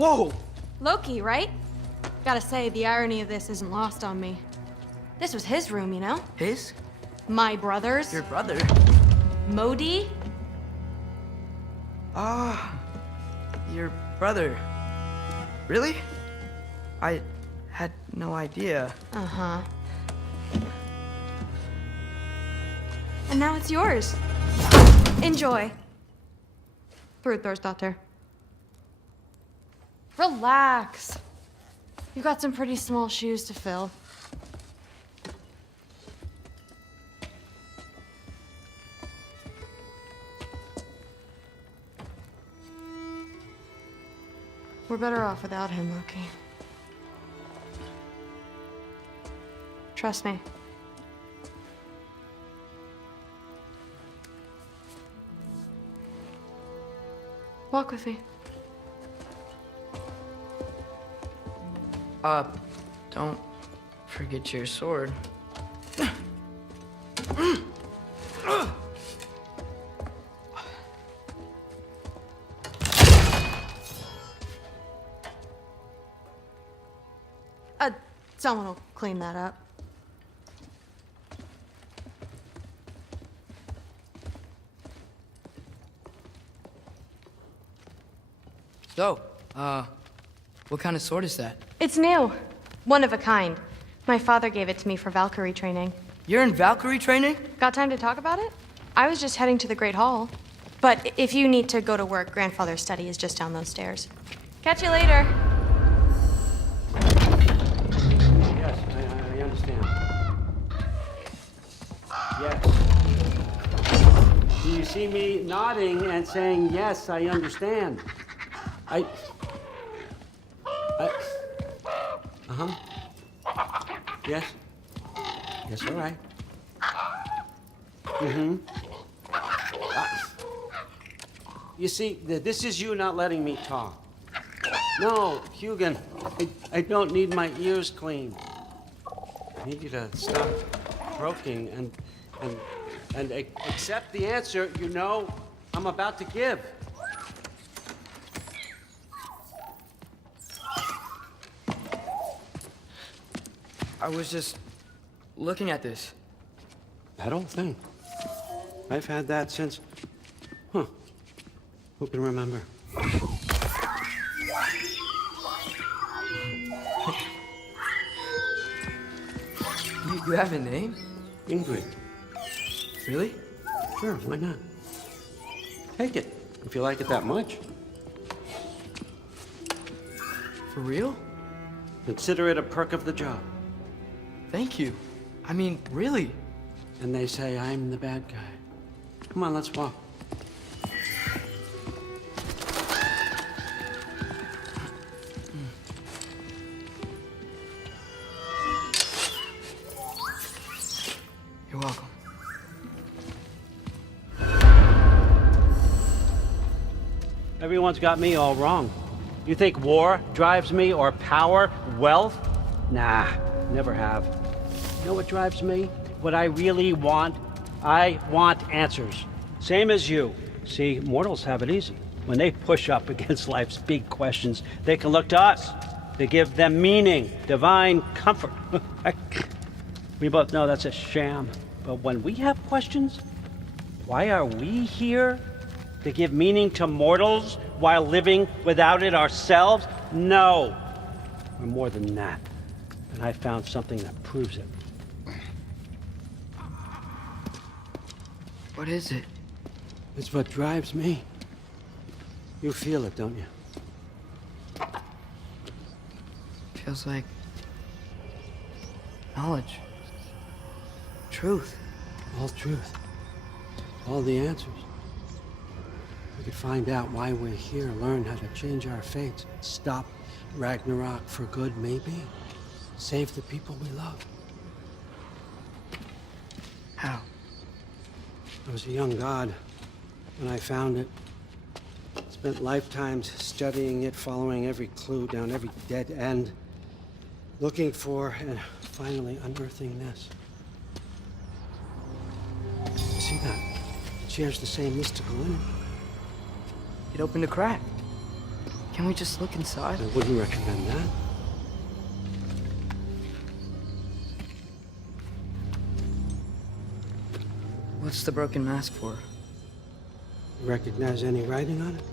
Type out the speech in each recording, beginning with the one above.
Whoa! Loki, right? Gotta say, the irony of this isn't lost on me. This was his room, you know? His? My brother's. Your brother? Modi? Ah, your brother. Really? I had no idea. Uh-huh. And now it's yours. Enjoy. Thor's. Relax. You've got some pretty small shoes to fill. We're better off without him, Loki. Trust me. Walk with me. Don't forget your sword. Someone will clean that up. So, what kind of sword is that? It's new. One of a kind. My father gave it to me for Valkyrie training. You're in Valkyrie training? Got time to talk about it? I was just heading to the Great Hall. But if you need to go to work, Grandfather's study is just down those stairs. Catch you later. Yes, I understand. Yes. Do you see me nodding and saying, yes, I understand? Uh-huh. Yes. Yes, all right. Mm-hmm. You see, this is you not letting me talk. No, Hugin, I don't need my ears cleaned. I need you to stop croaking and accept the answer you know I'm about to give. I was just looking at this. That old thing. I've had that since... Huh. Who can remember? You have a name? Ingrid. Really? Sure, why not? Take it, if you like it that much. For real? Consider it a perk of the job. Thank you. I mean, really. And they say I'm the bad guy. Come on, let's walk. You're welcome. Everyone's got me all wrong. You think war drives me, or power, wealth? Nah, never have. You know what drives me? What I really want? I want answers. Same as you. See, mortals have it easy. When they push up against life's big questions, they can look to us. They give them meaning, divine comfort. We both know that's a sham. But when we have questions, why are we here? To give meaning to mortals while living without it ourselves? No. We're more than that. And I found something that proves it. What is it? It's what drives me. You feel it, don't you? Feels like knowledge. Truth. All truth. All the answers. We could find out why we're here, learn how to change our fates, stop Ragnarok for good, maybe. Save the people we love. How? I was a young god when I found it. Spent lifetimes studying it, following every clue down every dead end, looking for and finally unearthing this. You see that? It shares the same mystical energy. It opened a crack. Can we just look inside? I wouldn't recommend that. What's the broken mask for? You recognize any writing on it?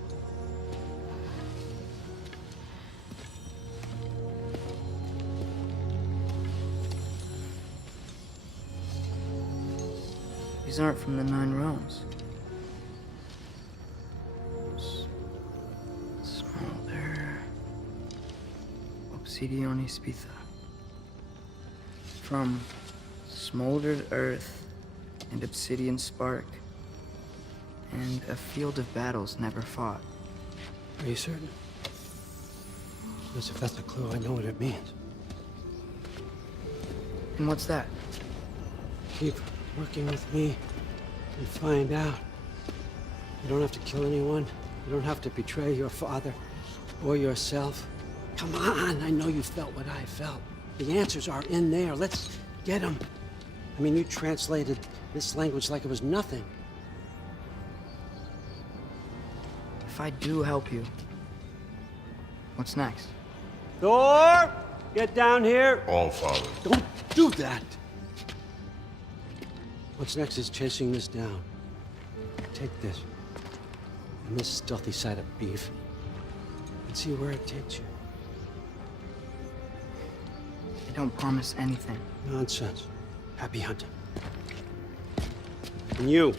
These aren't from the Nine Realms. Smolder. Obsidione Spitha. From smoldered earth and obsidian spark, and a field of battles never fought. Are you certain? Because if that's a clue, I know what it means. And what's that? Keep working with me and find out. You don't have to kill anyone. You don't have to betray your father or yourself. Come on, I know you felt what I felt. The answers are in there. Let's get them. I mean, you translated this language like it was nothing. If I do help you, what's next? Thor! Get down here! All Father. Don't do that! What's next is chasing this down. Take this. And this stealthy side of beef. And see where it takes you. I don't promise anything. Nonsense. Happy hunting. And you.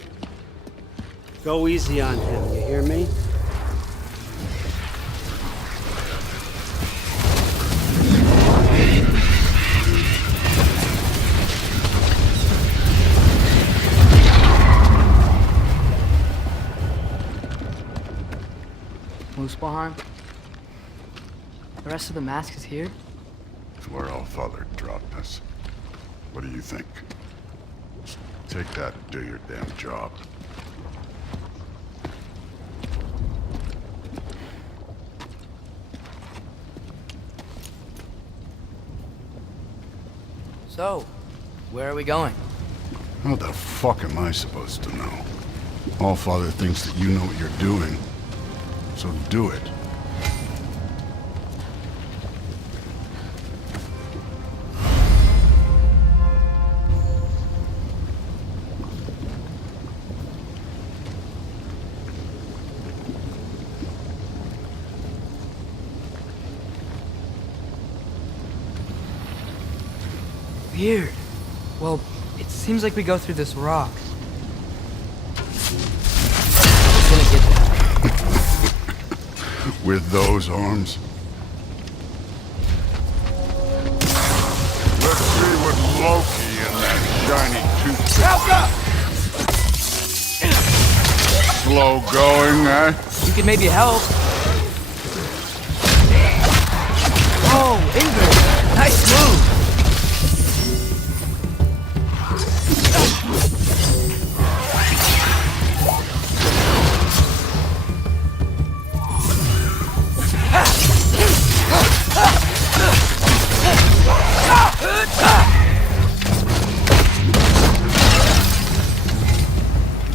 Go easy on him, you hear me? Muspelheim? The rest of the mask is here? It's where All Father dropped us. What do you think? Take that and do your damn job. So, where are we going? How the fuck am I supposed to know? All Father thinks that you know what you're doing. So do it. Weird. Well, it seems like we go through this rock. It's gonna get there. With those arms? Let's see what Loki and that shiny toothpick. Slow going, eh? You could maybe help. Oh, Ingrid! Nice move!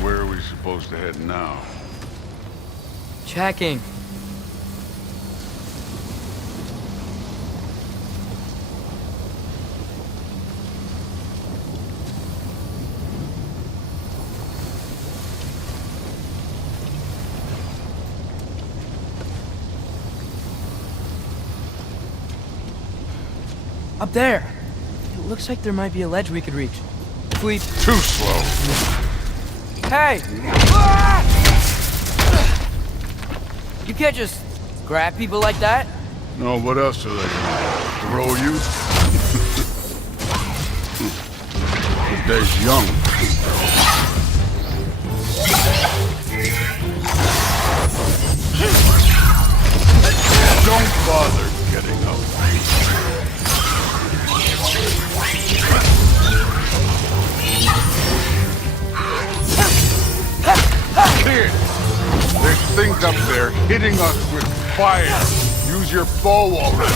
Where are we supposed to head now? Checking. Up there. It looks like there might be a ledge we could reach. If we... Too slow. Hey! You can't just grab people like that. No, what else are they gonna throw you? The day's young. Don't bother getting up. Here! There's things up there hitting us with fire. Use your bow already.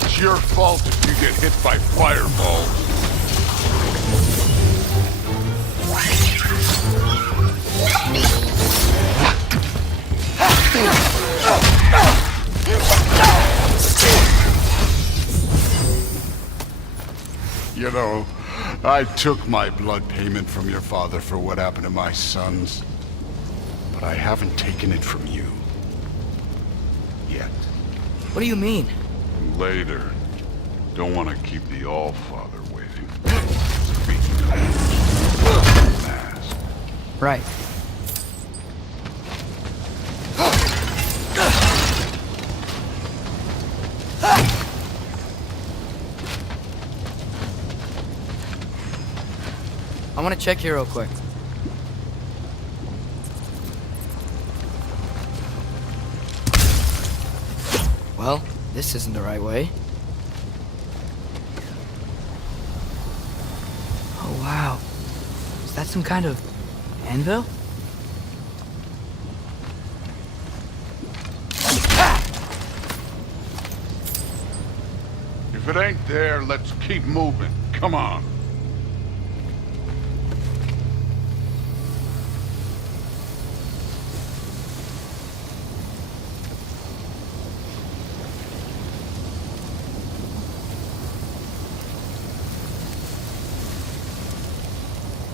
It's your fault if you get hit by fireballs. know, I took my blood payment from your father for what happened to my sons. But I haven't taken it from you. Yet. What do you mean? Later. Don't want to keep the All-Father waiting. Mask. Right. I want to check here real quick. Well, this isn't the right way. Oh, wow. Is that some kind of anvil? If it ain't there, let's keep moving. Come on.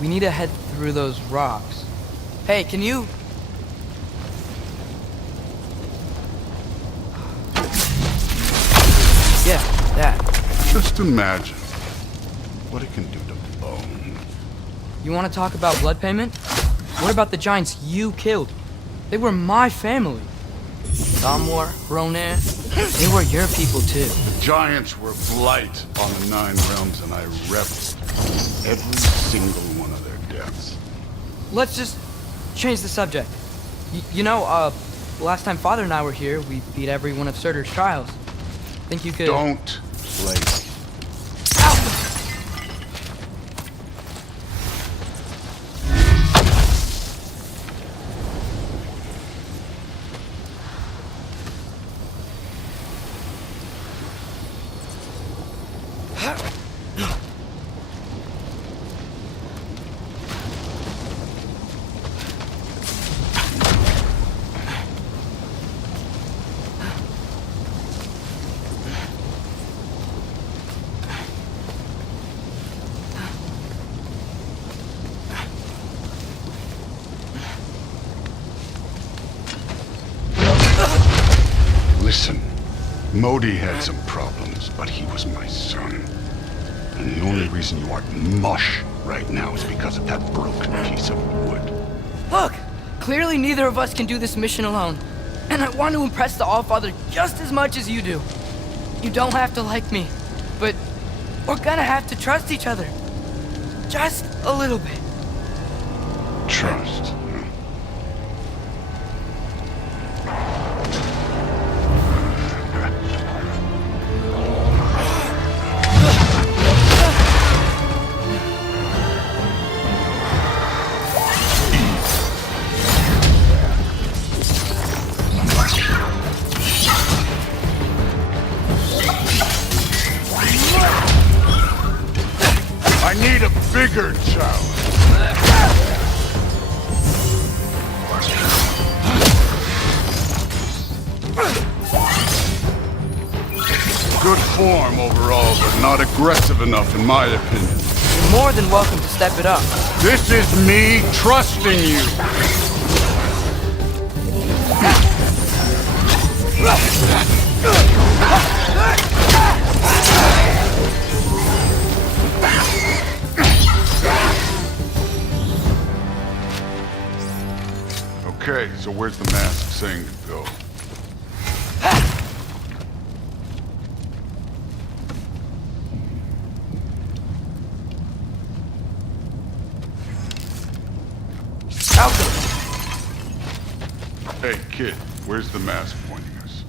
We need to head through those rocks. Hey, can you... Yeah, that. Just imagine what it can do to bone. You want to talk about blood payment? What about the giants you killed? They were my family. Thamor, Ronan, they were your people too. The giants were blight on the Nine Realms, and I reveled every single one of their deaths. Let's just change the subject. Last time Father and I were here, we beat every one of Surtur's trials. Think you could... Don't play. Listen, Modi had some problems, but he was my son. And the only reason you aren't mush right now is because of that broken piece of wood. Look! Clearly neither of us can do this mission alone. And I want to impress the Allfather just as much as you do. You don't have to like me, but we're gonna have to trust each other. Just a little bit. Trust. I need a bigger challenge. Good form overall, but not aggressive enough in my opinion. You're more than welcome to step it up. This is me trusting you. Okay, so where's the mask saying to go? Hey, kid, where's the mask pointing us?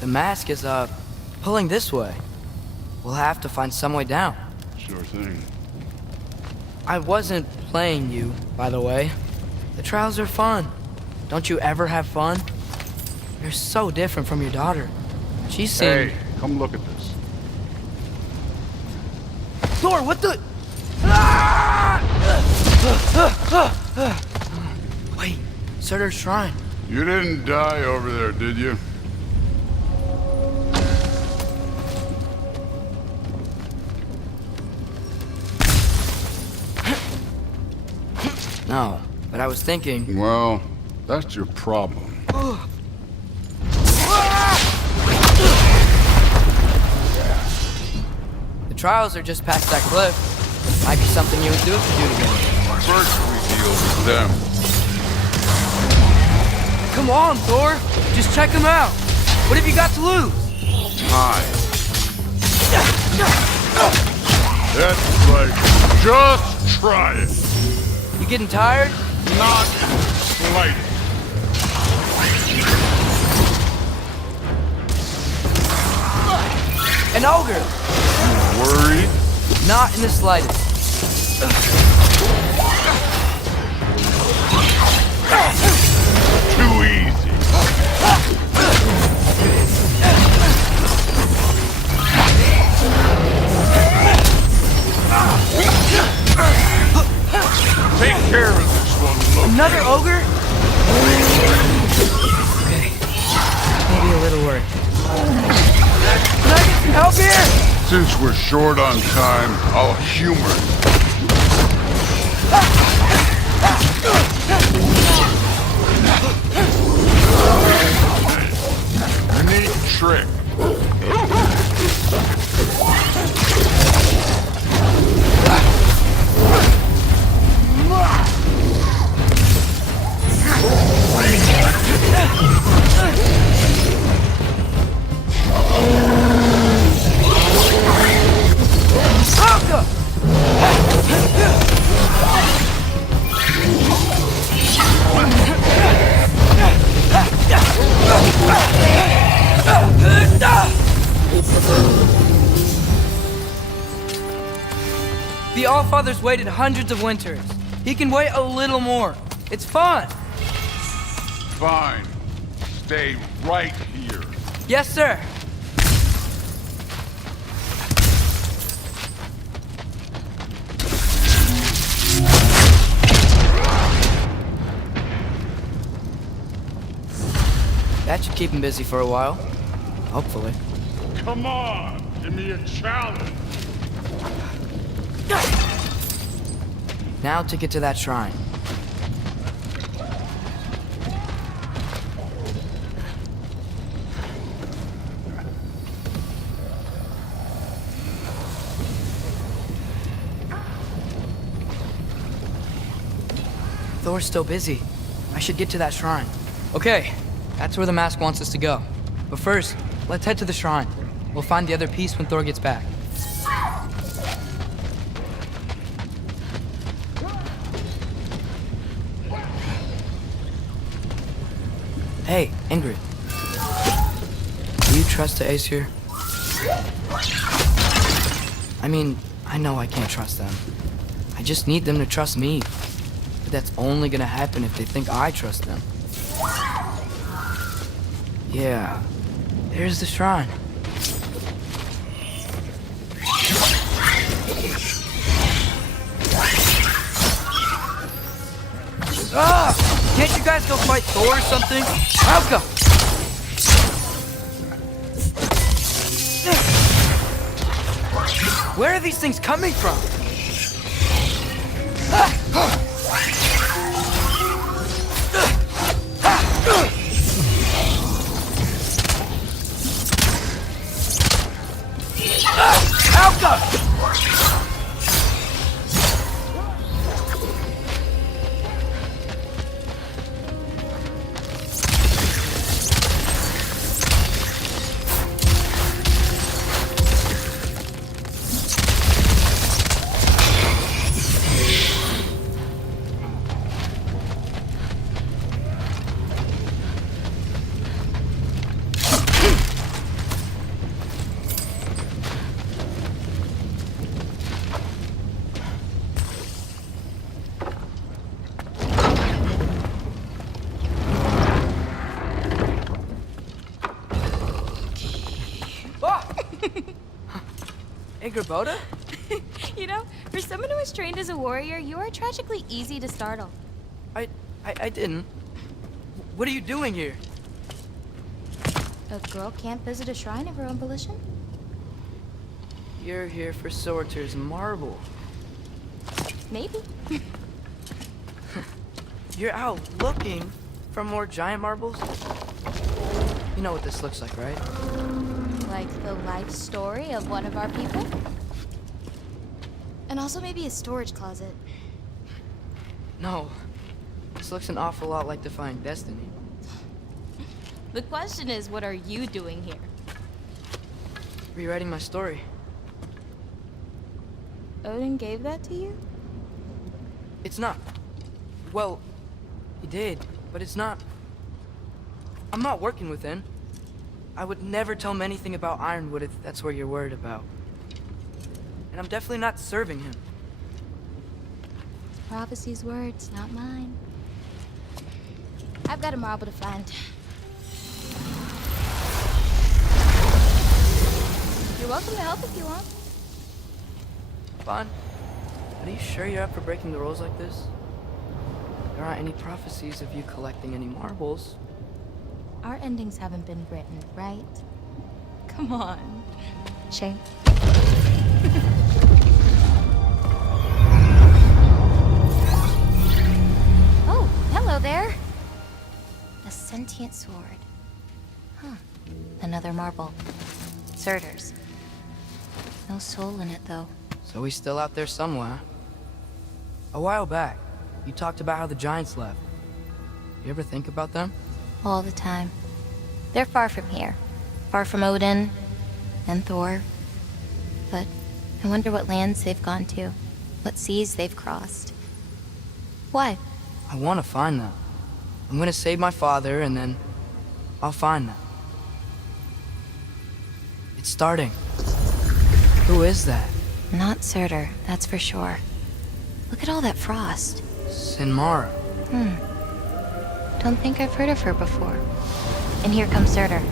The mask is, pulling this way. We'll have to find some way down. Sure thing. I wasn't playing you, by the way. The trials are fun. Don't you ever have fun? You're so different from your daughter. She seemed... Hey, come look at this. Thor, what the... Wait, Surtur's shrine. You didn't die over there, did you? No, but I was thinking... Well, that's your problem. The trials are just past that cliff. Might be something you would do if you do it again. First we deal with them. Come on, Thor. Just check them out. What have you got to lose? Time. That's right. Just try it. You getting tired? Not in the slightest. An ogre. Worried? Not in the slightest. Too easy. Take care of this one, look. Another ogre? Okay. Maybe a little work. Can I get some help here? Since we're short on time, I'll humor it. Neat trick. The Allfather's waited hundreds of winters. He can wait a little more. It's fun. Fine. Stay right here. Yes, sir. That should keep him busy for a while. Hopefully. Come on, give me a challenge. Now to get to that shrine. Thor's still busy. I should get to that shrine. Okay, that's where the mask wants us to go. But first, let's head to the shrine. We'll find the other piece when Thor gets back. Hey, Ingrid. Do you trust the Aesir? I mean, I know I can't trust them. I just need them to trust me. But that's only gonna happen if they think I trust them. Yeah, there's the shrine. Ah! Can't you guys go fight Thor or something? I'll go! Where are these things coming from? I'll go! Angerboda? You know, for someone who was trained as a warrior, you are tragically easy to startle. I didn't. What are you doing here? A girl can't visit a shrine of her own volition? You're here for Sorter's marble. Maybe. You're out looking for more giant marbles? You know what this looks like, right? Like the life story of one of our people? And also maybe a storage closet. No. This looks an awful lot like Defying Destiny. The question is, what are you doing here? Rewriting my story. Odin gave that to you? It's not. Well, he did, but it's not. I'm not working with him. I would never tell him anything about Ironwood if that's what you're worried about. And I'm definitely not serving him. It's prophecy's words, not mine. I've got a marble to find. You're welcome to help if you want. Bon, are you sure you're up for breaking the rules like this? There aren't any prophecies of you collecting any marbles. Our endings haven't been written, right? Come on. Shane. Oh, hello there. A sentient sword. Huh. Another marble. Surtur's. No soul in it, though. So he's still out there somewhere. A while back, you talked about how the giants left. You ever think about them? All the time. They're far from here. Far from Odin and Thor. But I wonder what lands they've gone to. What seas they've crossed. Why? I want to find them. I'm gonna save my father, and then I'll find them. It's starting. Who is that? Not Surtur, that's for sure. Look at all that frost. Sinmara. Don't think I've heard of her before. And here comes Surtur.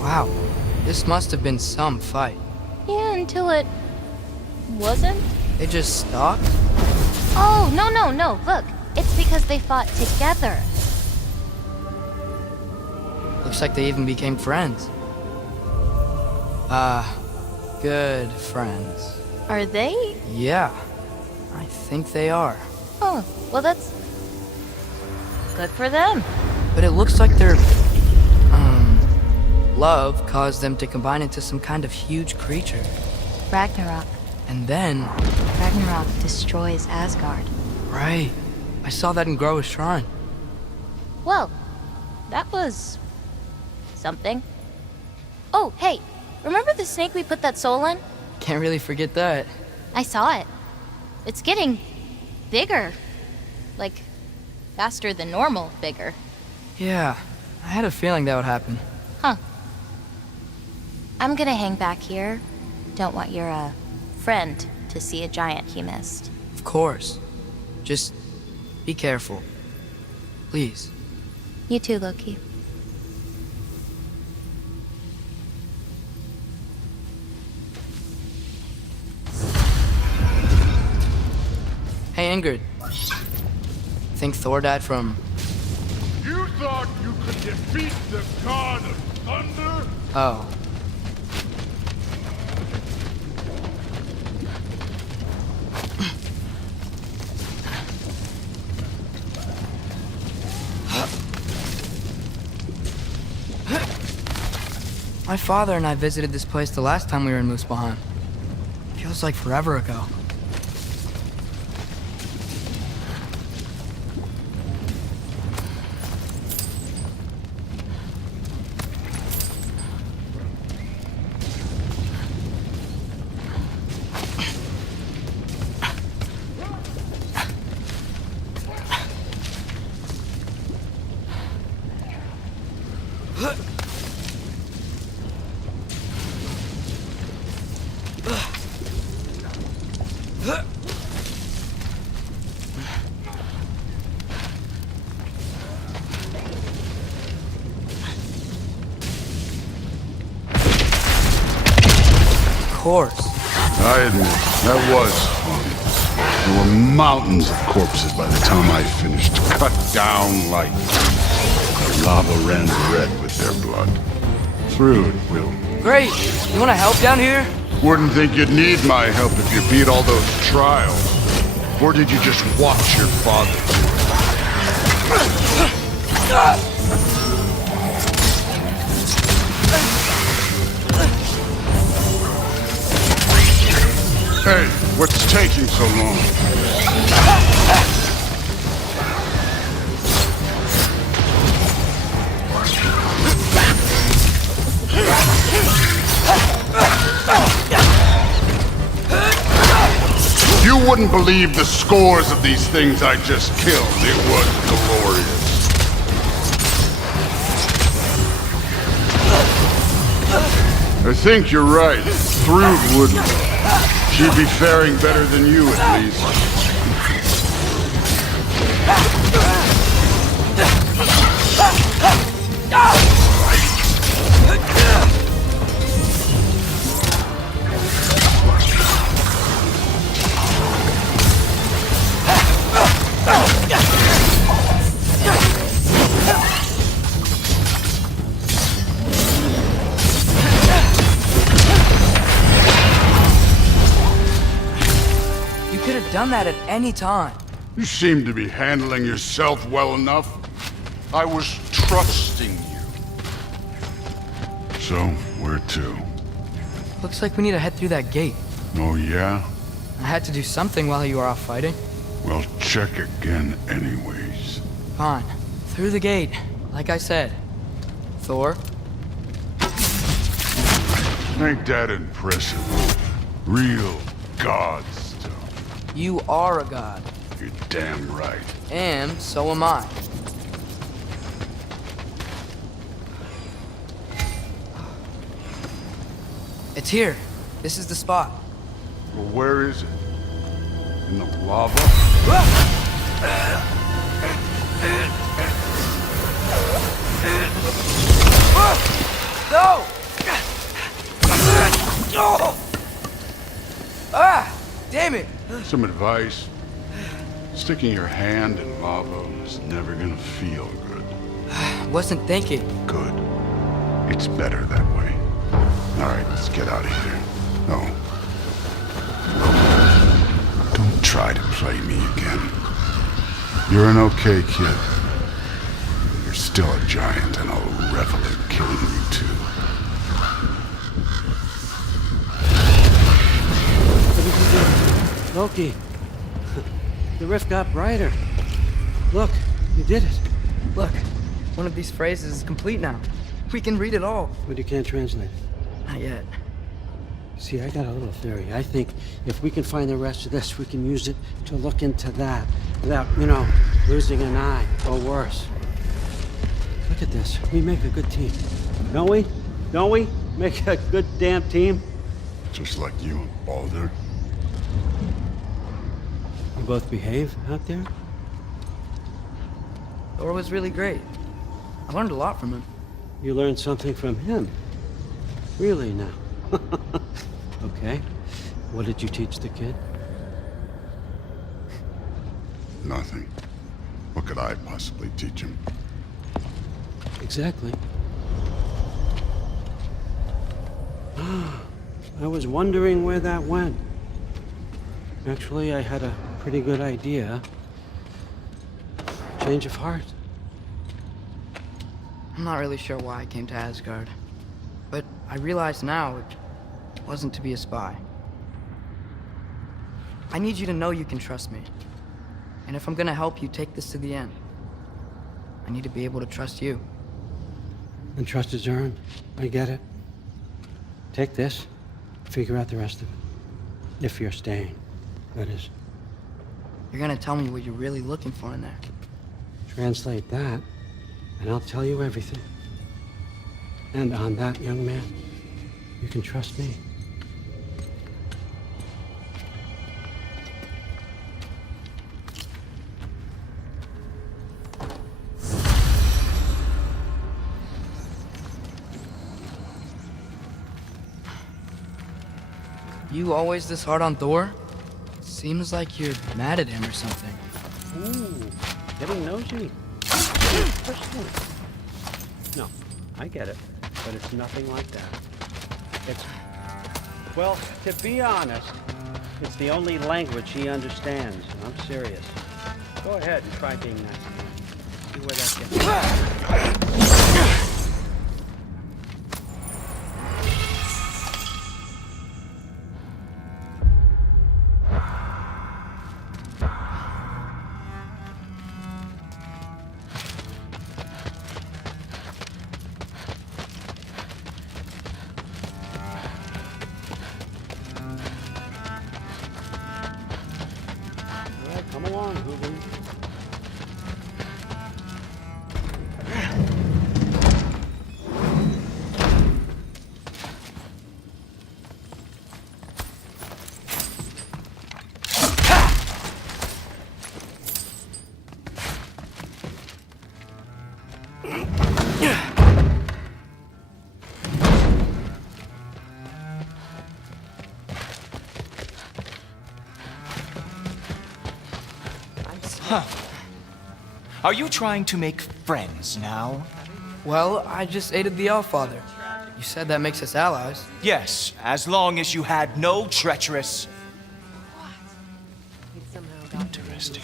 Wow. This must have been some fight. Yeah, until it wasn't. They just stopped? Oh, no. Look, it's because they fought together. Looks like they even became friends. Good friends. Are they? Yeah, I think they are. Oh, well, that's good for them. But it looks like their, love caused them to combine into some kind of huge creature. Ragnarok. And then... Ragnarok destroys Asgard. Right. I saw that in Groa's shrine. Well, that was something. Oh, hey, remember the snake we put that soul in? Can't really forget that. I saw it. It's getting bigger. Like, faster than normal bigger. Yeah, I had a feeling that would happen. Huh. I'm gonna hang back here. Don't want your, friend to see a giant he missed. Of course. Just be careful. Please. You too, Loki. Hey, Ingrid. Think Thor died from... You thought you could defeat the god of thunder? Oh. My father and I visited this place the last time we were in Muspelheim. Feels like forever ago. Of course. I admit, that was fun. There were mountains of corpses by the time I finished, cut down like the lava ran red with their blood. Through it, Will. Great. You want to help down here? Wouldn't think you'd need my help if you beat all those trials. Or did you just watch your father? Hey, what's taking so long? You wouldn't believe the scores of these things I just killed. It was glorious. I think you're right. Thrud wouldn't. She'd be faring better than you, at least. Done that at any time. You seem to be handling yourself well enough. I was trusting you. So, where to? Looks like we need to head through that gate. Oh, yeah? I had to do something while you were off fighting. Well, check again anyways. Fine. Through the gate, like I said. Thor? Ain't that impressive? Real god stuff. You are a god. You're damn right. And so am I. It's here. This is the spot. Well, where is it? In the lava? No! Ah! Damn it! Some advice. Sticking your hand in lava is never gonna feel good. Wasn't thinking. Good. It's better that way. All right, let's get out of here. No. Don't try to play me again. You're an okay kid. You're still a giant, and I'll revel in killing you too. Loki, the rift got brighter. Look, you did it. Look, one of these phrases is complete now. We can read it all. But you can't translate it. Not yet. See, I got a little theory. I think if we can find the rest of this, we can use it to look into that without, losing an eye or worse. Look at this. We make a good team. Don't we? Don't we? Make a good damn team? Just like you and Baldur. You both behave out there? Thor was really great. I learned a lot from him. You learned something from him? Really now? Okay. What did you teach the kid? Nothing. What could I possibly teach him? Exactly. I was wondering where that went. Actually, I had a pretty good idea. Change of heart. I'm not really sure why I came to Asgard. But I realize now it wasn't to be a spy. I need you to know you can trust me. And if I'm gonna help you take this to the end, I need to be able to trust you. And trust is earned. I get it. Take this, figure out the rest of it. If you're staying, that is. You're gonna tell me what you're really looking for in there. Translate that, and I'll tell you everything. And on that, young man, you can trust me. You always this hard on Thor? Seems like you're mad at him or something. Ooh, getting nosy. Personally. No, I get it, but it's nothing like that. It's, well, to be honest, it's the only language he understands. I'm serious. Go ahead and try being nice to him. See where that gets you. Come along, Hulu. Are you trying to make friends now? Well, I just aided the Allfather. You said that makes us allies. Yes, as long as you had no treacherous... Interesting.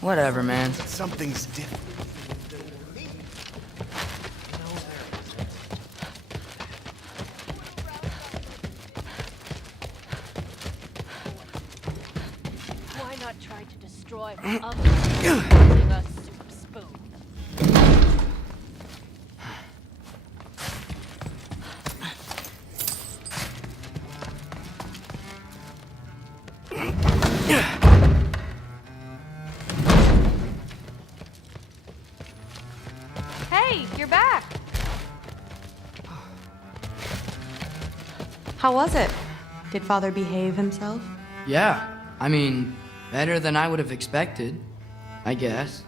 Whatever, man. Something's different. Why not try to destroy others using a soup spoon? Hey, you're back. How was it? Did Father behave himself? Yeah, I mean, better than I would have expected, I guess.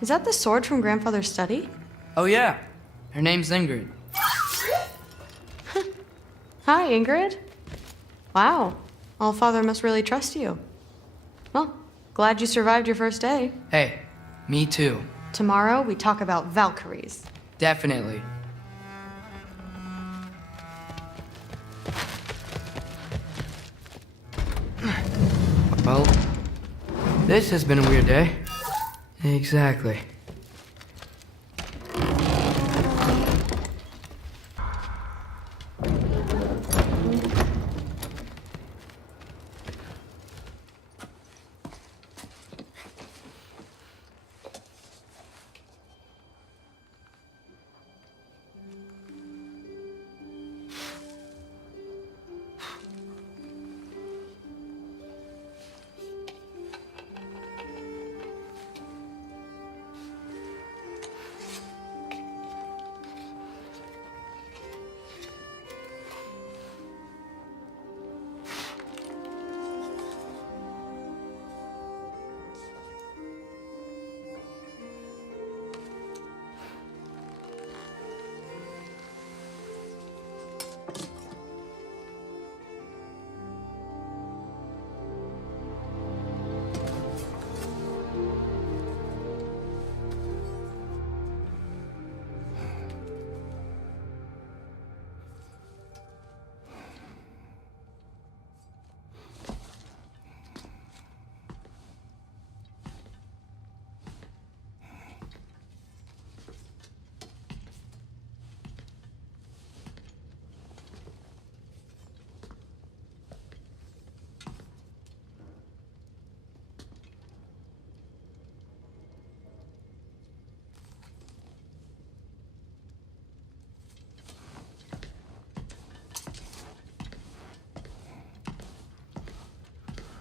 Is that the sword from Grandfather's study? Oh yeah, her name's Ingrid. Hi, Ingrid. Wow, Allfather must really trust you. Well, glad you survived your first day. Hey, me too. Tomorrow, we talk about Valkyries. Definitely. Well, this has been a weird day. Exactly.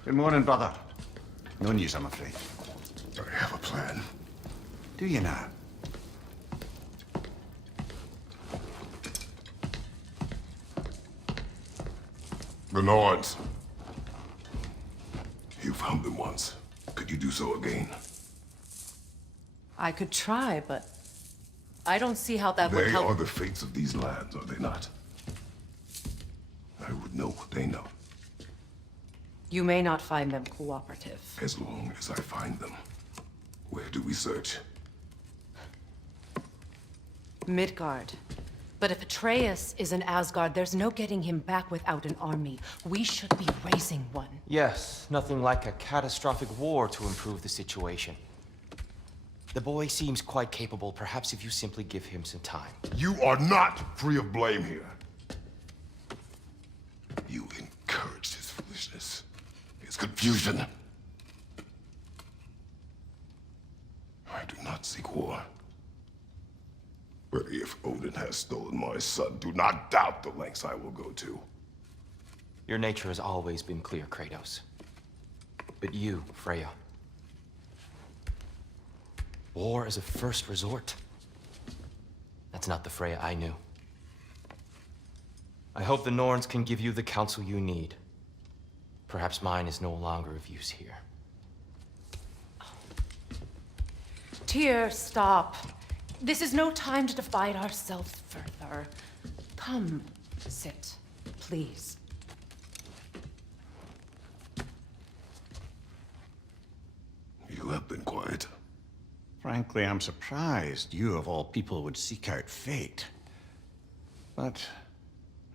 Good morning, brother. No news, I'm afraid. I have a plan. Do you now? The Nords. You found them once. Could you do so again? I could try, but I don't see how that would They help. are the fates of these lands, are they not? I would know what they know. You may not find them cooperative. As long as I find them, where do we search? Midgard. But if Atreus is in Asgard, there's no getting him back without an army. We should be raising one. Yes, nothing like a catastrophic war to improve the situation. The boy seems quite capable, perhaps if you simply give him some time. You are not free of blame here. You encouraged his foolishness, his confusion. I do not seek war. But if Odin has stolen my son, do not doubt the lengths I will go to. Your nature has always been clear, Kratos. But you, Freya. War is a first resort. That's not the Freya I knew. I hope the Norns can give you the counsel you need. Perhaps mine is no longer of use here. Tyr, stop. This is no time to divide ourselves further. Come, sit, please. You have been quiet. Frankly, I'm surprised you, of all people, would seek out fate. But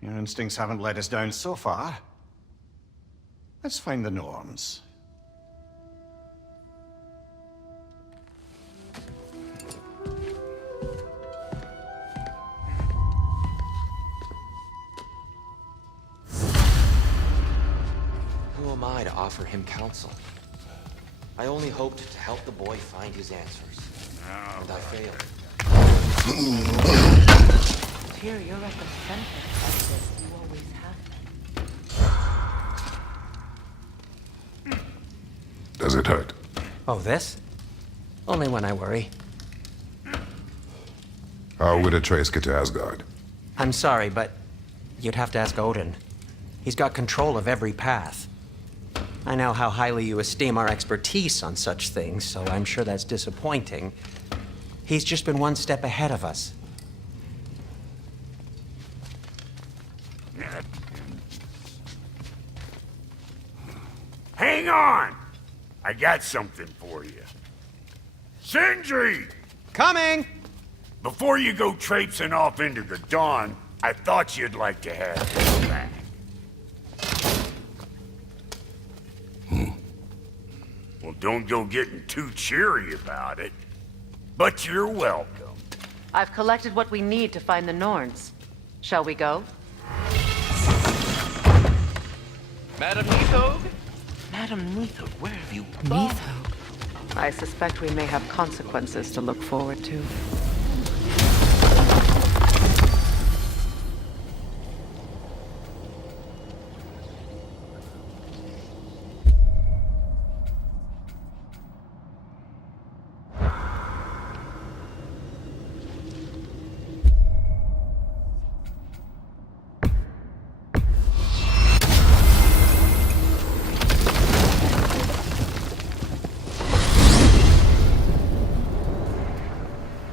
your instincts haven't let us down so far. Let's find the Norns. Who am I to offer him counsel? I only hoped to help the boy find his answers. And I failed. Tyr, you're at the center of this. You always have. Does it hurt? Oh, this? Only when I worry. How would Atreus get to Asgard? I'm sorry, but you'd have to ask Odin. He's got control of every path. I know how highly you esteem our expertise on such things, so I'm sure that's disappointing. He's just been one step ahead of us. Hang on! I got something for you. Sindri! Coming! Before you go traipsing off into the dawn, I thought you'd like to have this back. Well, don't go getting too cheery about it. But you're welcome. I've collected what we need to find the Norns. Shall we go? Madam Neathog? Madam Neathog, where have you... Neathog? I suspect we may have consequences to look forward to.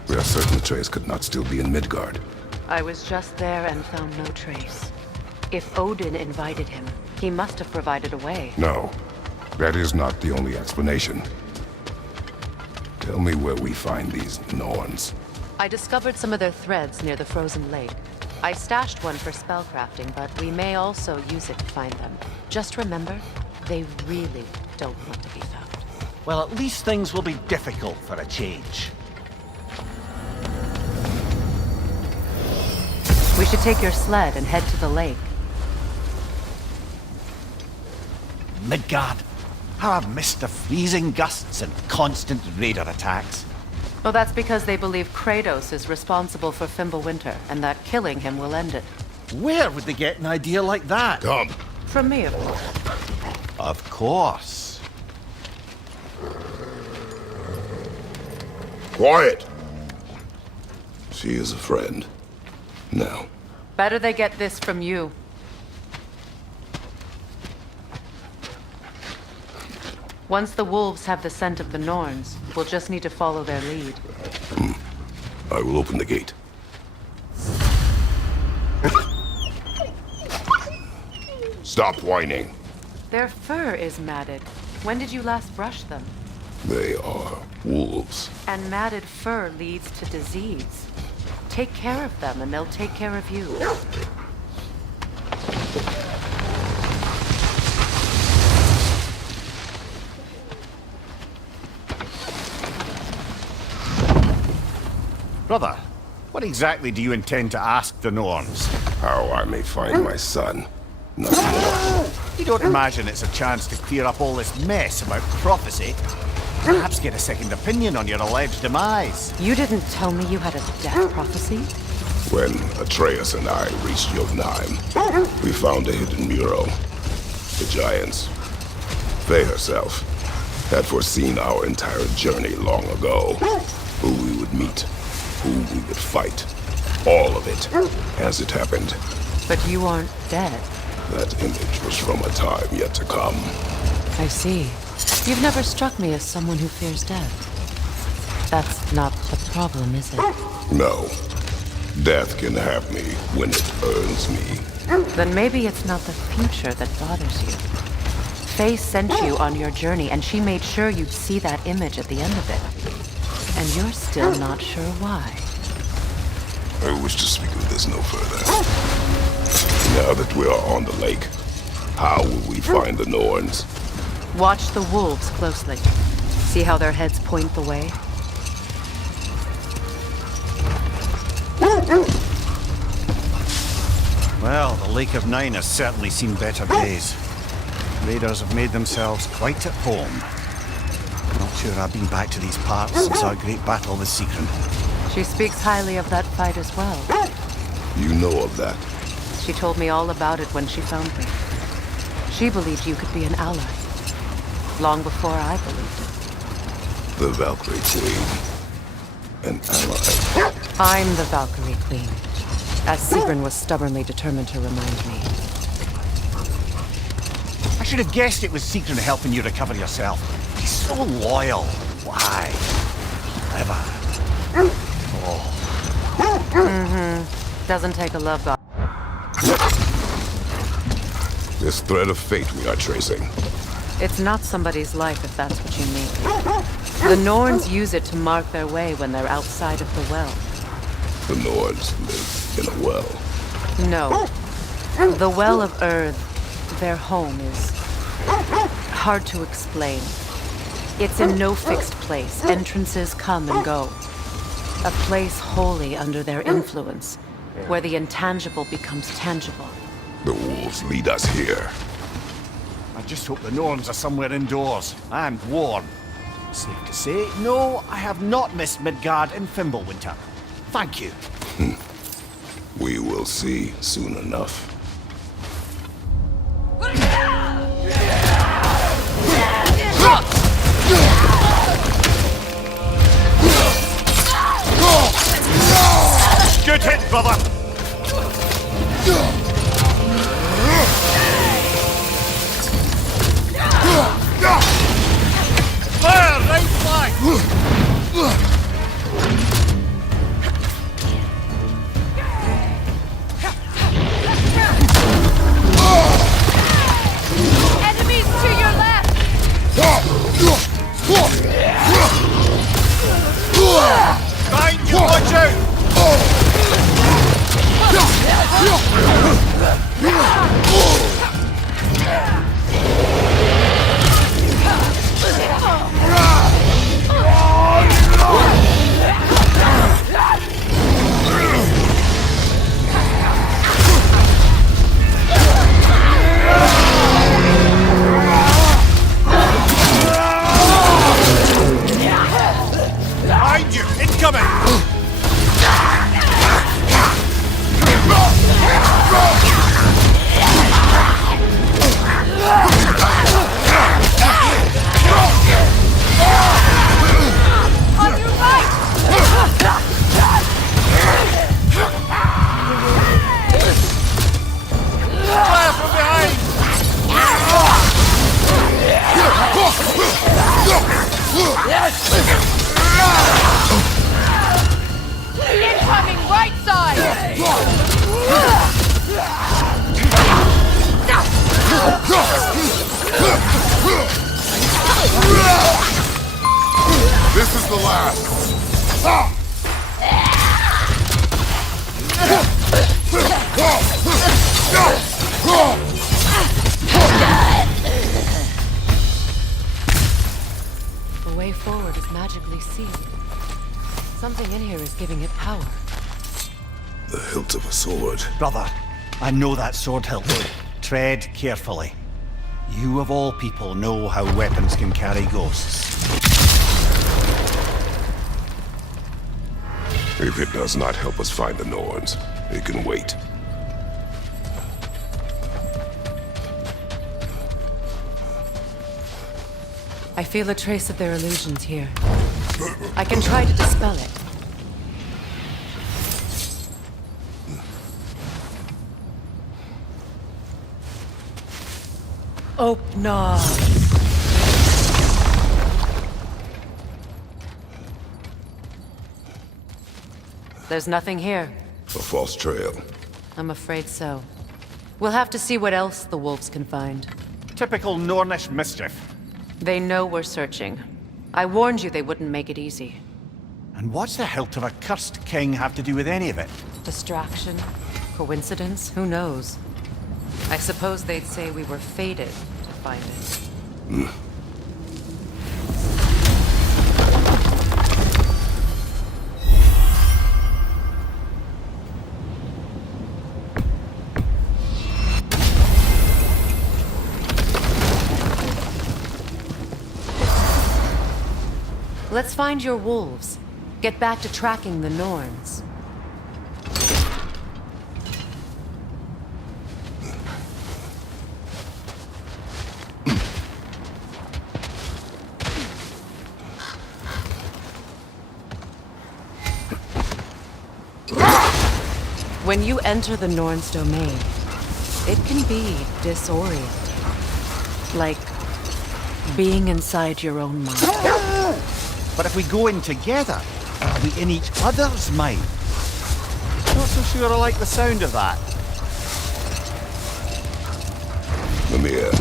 We are certain Atreus could not still be in Midgard. I was just there and found no trace. If Odin invited him, he must have provided a way. No, that is not the only explanation. Tell me where we find these Norns. I discovered some of their threads near the frozen lake. I stashed one for spellcrafting, but we may also use it to find them. Just remember, they really don't want to be found. Well, at least things will be difficult for a change. We should take your sled and head to the lake. Midgard. How I've missed the freezing gusts and constant raider attacks. Well, that's because they believe Kratos is responsible for Fimbulwinter, and that killing him will end it. Where would they get an idea like that? Come. From me, of course. Of course. Quiet! She is a friend. Now. Better they get this from you. Once the wolves have the scent of the Norns, we'll just need to follow their lead. I will open the gate. Stop whining. Their fur is matted. When did you last brush them? They are wolves. And matted fur leads to disease. Take care of them and they'll take care of you. Brother, what exactly do you intend to ask the Norns? How I may find my son. Nothing more. You don't imagine it's a chance to clear up all this mess about prophecy? Perhaps get a second opinion on your alleged demise. You didn't tell me you had a death prophecy? When Atreus and I reached Jotunheim, we found a hidden mural. The giants, Faye herself, had foreseen our entire journey long ago. Who we would meet, who we would fight. All of it, as it happened. But you aren't dead. That image was from a time yet to come. I see. You've never struck me as someone who fears death. That's not the problem, is it? No. Death can have me when it earns me. Then maybe it's not the future that bothers you. Faye sent you on your journey, and she made sure you'd see that image at the end of it. And you're still not sure why. I wish to speak of this no further. Now that we are on the lake, how will we find the Norns? Watch the wolves closely. See how their heads point the way? Well, the Lake of Nine has certainly seen better days. Raiders have made themselves quite at home. Not sure I've been back to these parts since our great battle with Secret. She speaks highly of that fight as well. You know of that? She told me all about it when she found me. She believed you could be an ally. Long before I believed it. The Valkyrie Queen. An ally. I'm the Valkyrie Queen, as Sigrun was stubbornly determined to remind me. I should have guessed it was Secret helping you recover yourself. He's so loyal. Why? Clever. Oh. Doesn't take a love god. This thread of fate we are tracing. It's not somebody's life if that's what you mean. The Norns use it to mark their way when they're outside of the well. The Norns live in a well. No. The Well of Earth, their home, is hard to explain. It's in no fixed place. Entrances come and go. A place wholly under their influence, where the intangible becomes tangible. The wolves lead us here. I just hope the Norns are somewhere indoors and warm. Safe to say, no, I have not missed Midgard and Fimbulwinter. Thank you. We will see soon enough. Good hit, brother! Fire! Right flank! Enemies to your left! Behind you, watch out! Behind you! Incoming! This is the last! Ah! The way forward is magically sealed. Something in here is giving it power. The hilt of a sword. Brother, I know that sword hilt. Tread carefully. You of all people know how weapons can carry ghosts. If it does not help us find the Norns, it can wait. I feel a trace of their illusions here. I can try to dispel it. Open. There's nothing here. A false trail. I'm afraid so. We'll have to see what else the wolves can find. Typical Nornish mischief. They know we're searching. I warned you they wouldn't make it easy. And what's the hilt of a cursed king have to do with any of it? Distraction? Coincidence? Who knows? I suppose they'd say we were fated to find it. Let's find your wolves. Get back to tracking the Norns. When you enter the Norn's domain, it can be disorienting. Like being inside your own mind. But if we go in together, are we in each other's mind? Not so sure I like the sound of that. Mimir,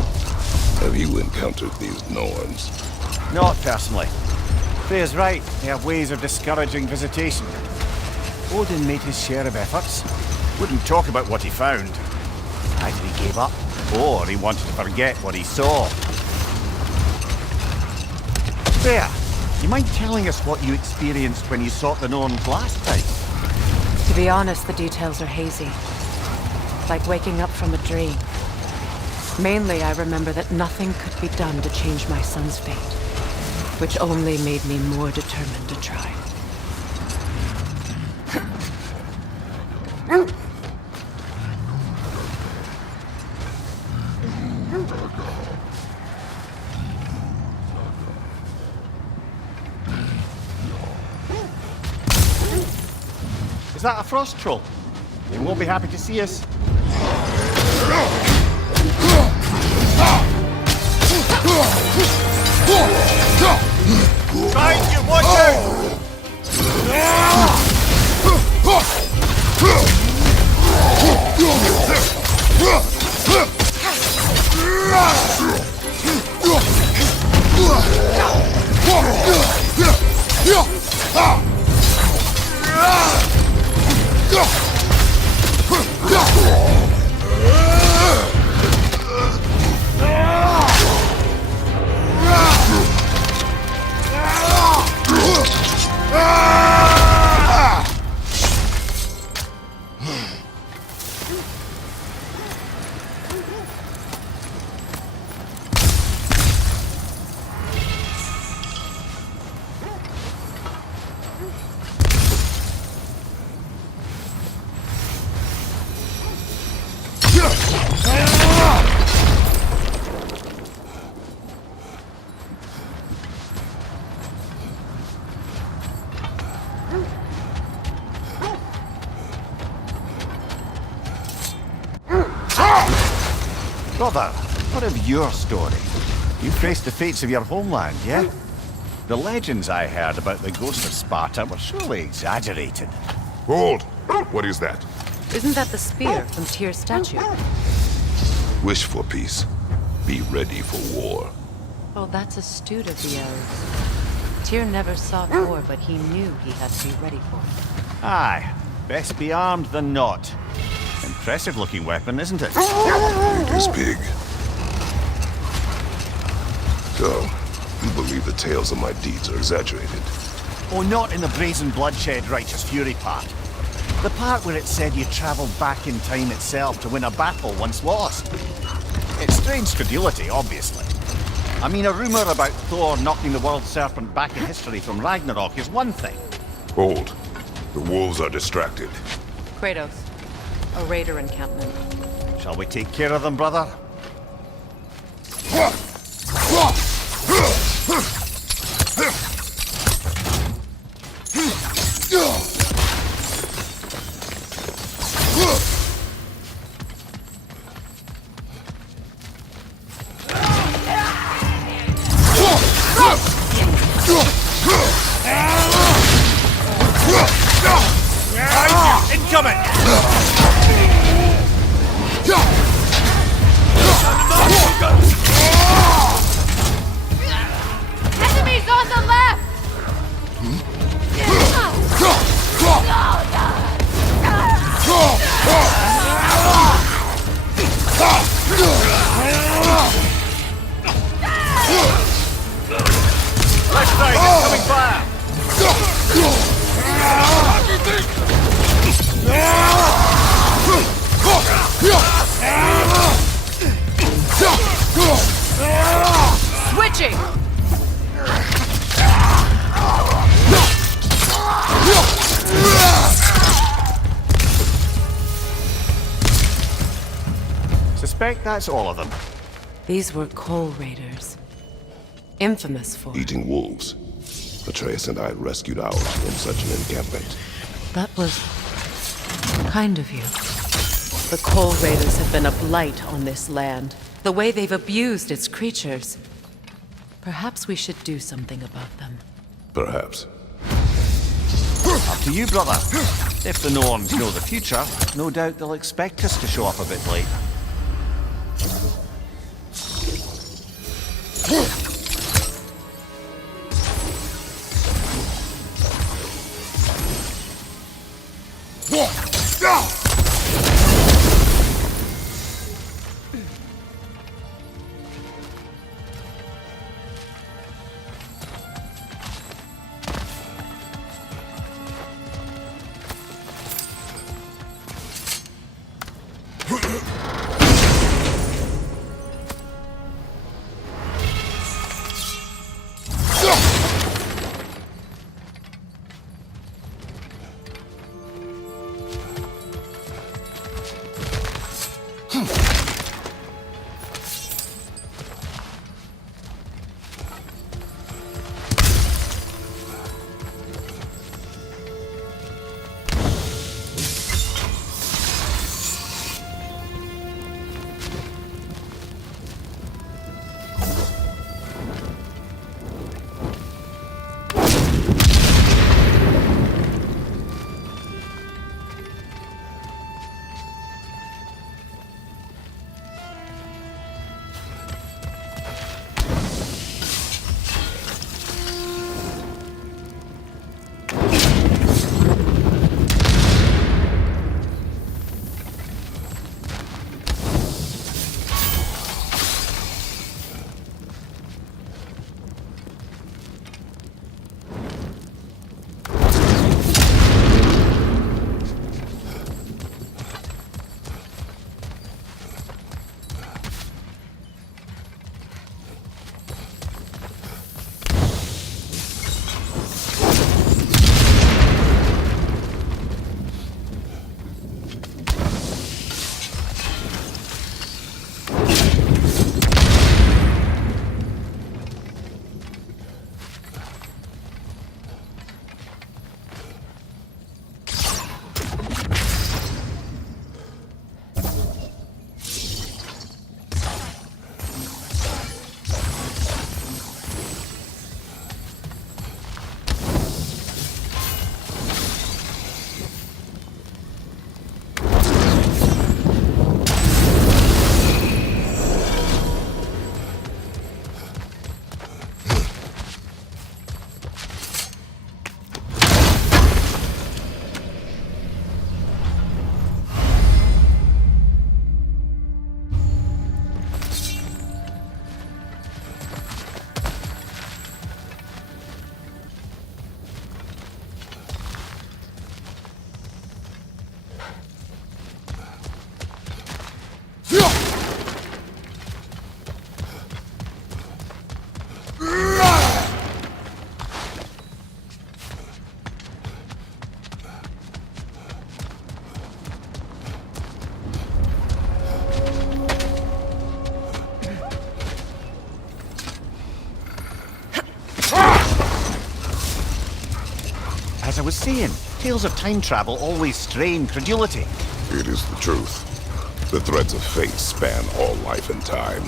have you encountered these Norns? Not personally. Freya's right, they have ways of discouraging visitation. Odin made his share of efforts. Wouldn't talk about what he found. Either he gave up, or he wanted to forget what he saw. Freya, you mind telling us what you experienced when you sought the Norns last time? To be honest, the details are hazy. Like waking up from a dream. Mainly, I remember that nothing could be done to change my son's fate, which only made me more determined to try. Is that a frost troll? They won't be happy to see us. Guys, you watch out! Brother, what of your story? You faced the fates of your homeland, yeah? The legends I heard about the ghost of Sparta were surely exaggerated. Hold! What is that? Isn't that the spear from Tyr's statue? Wish for peace. Be ready for war. Oh, that's astute of the elves. Tyr never saw Thor, but he knew he had to be ready for it. Aye. Best be armed than not. Impressive looking weapon, isn't it? Big is big. So, you believe the tales of my deeds are exaggerated? Oh, not in the brazen bloodshed righteous fury part. The part where it said you travelled back in time itself to win a battle once lost. It's strange credulity, obviously. I mean, a rumour about Thor knocking the world serpent back in history from Ragnarok is one thing. Hold. The wolves are distracted. Kratos, a raider encampment. Shall we take care of them, brother? Incoming! Enemies on the left! Left side incoming fire! Switching! Suspect that's all of them. These were coal raiders. Infamous for... Eating wolves. Atreus and I rescued ours from such an encampment. That was... kind of you. The coal raiders have been a blight on this land. The way they've abused its creatures. Perhaps we should do something about them. Perhaps. Up to you, brother. If the Norns know the future, no doubt they'll expect us to show up a bit late. as I was saying, tales of time travel always strain credulity. It is the truth. The threads of fate span all life and time.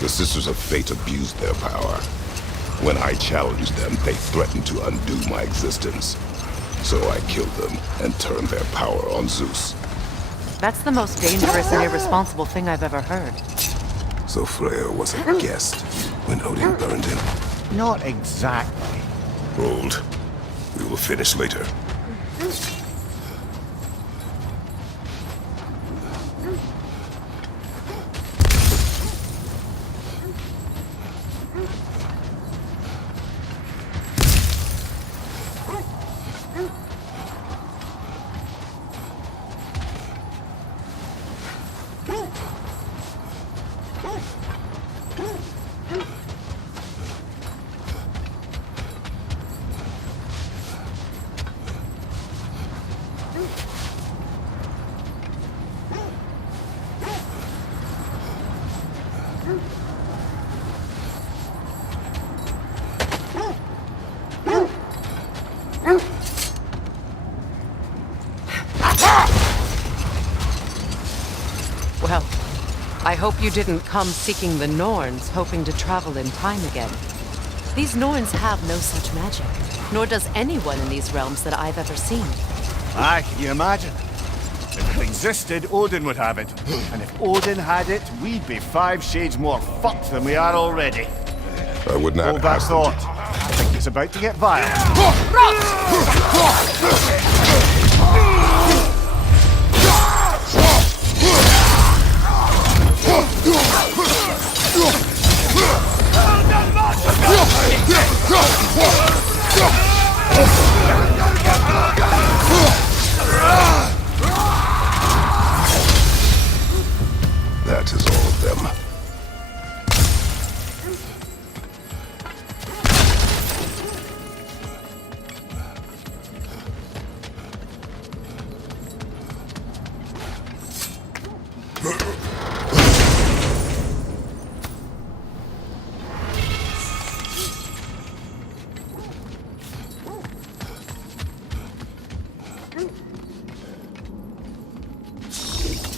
The Sisters of Fate abused their power. When I challenged them, they threatened to undo my existence. So I killed them and turned their power on Zeus. That's the most dangerous and irresponsible thing I've ever heard. So Freya was a guest when Odin burned him? Not exactly. Hold. We will finish later. Well, I hope you didn't come seeking the Norns, hoping to travel in time again. These Norns have no such magic, nor does anyone in these realms that I've ever seen. Aye, can you imagine? If it existed, Odin would have it. And if Odin had it, we'd be 5 shades more fucked than we are already. I would not Hold that ask them thought. I think it's about to get violent. That is all of them.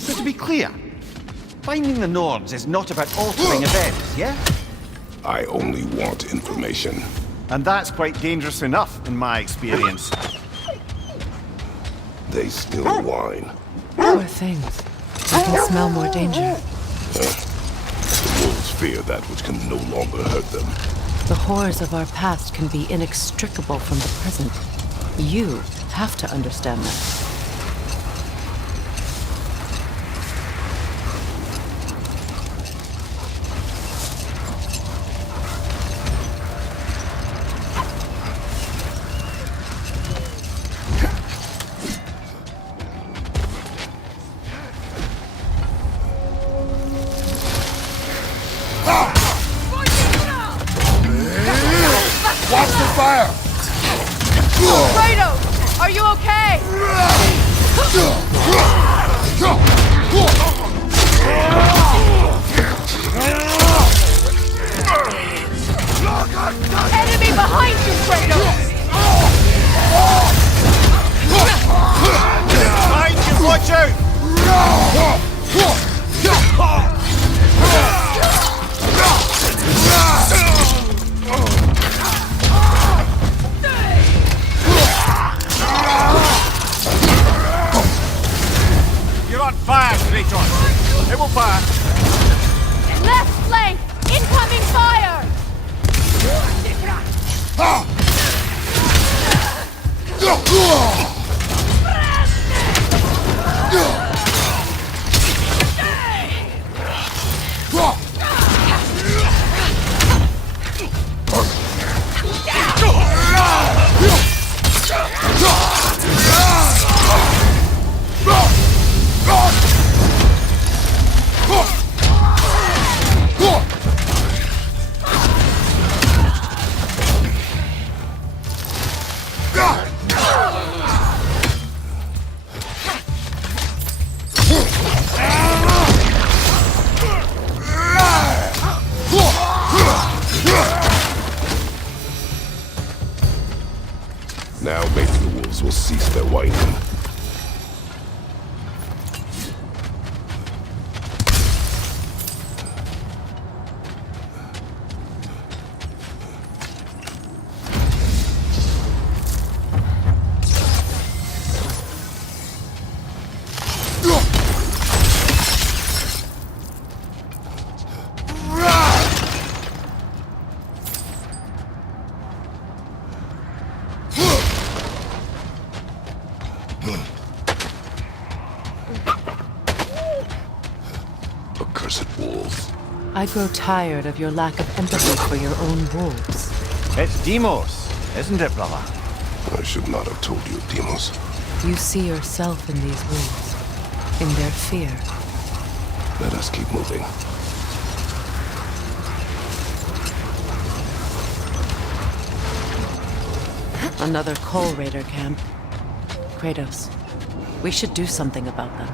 So to be clear, finding the Norns is not about altering events, yeah? I only want information. And that's quite dangerous enough, in my experience. They still whine. Poor things. I can smell more danger. The wolves fear that which can no longer hurt them. The horrors of our past can be inextricable from the present. You have to understand that. Watch the fire! Kratos, are you okay? Enemy behind you, Kratos! Behind you, watch out! You're on fire, Kratos. It will pass. Left leg! cease their whining. I grow tired of your lack of empathy for your own wolves. It's Demos, isn't it, brother? I should not have told you, Demos. You see yourself in these wolves, in their fear. Let us keep moving. Another Coal Raider camp. Kratos, we should do something about them.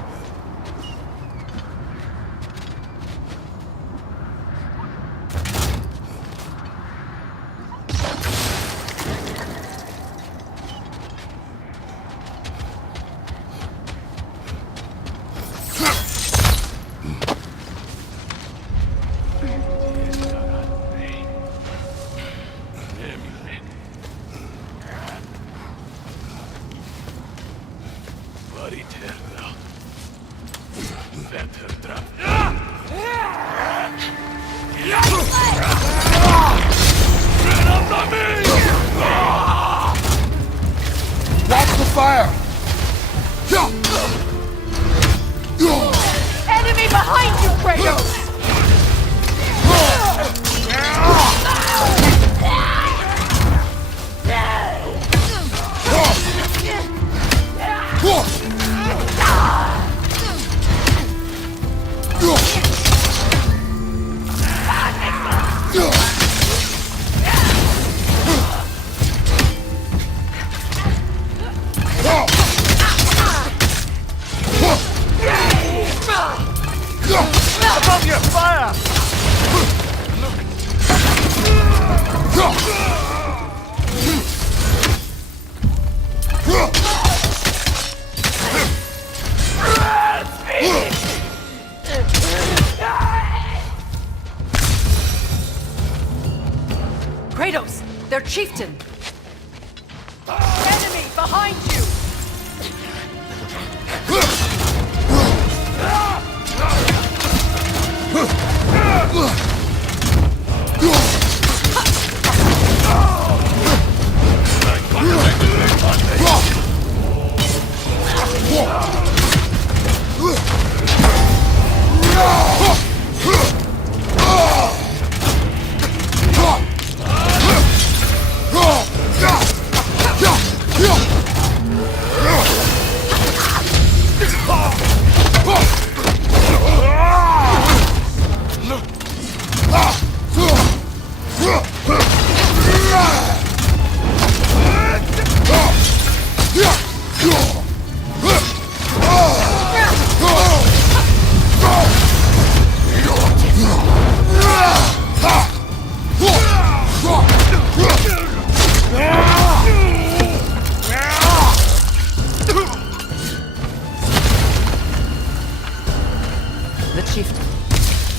Watch the fire! Enemy behind you, Kratos! Above your fire! Kratos, their chieftain! Enemy behind you!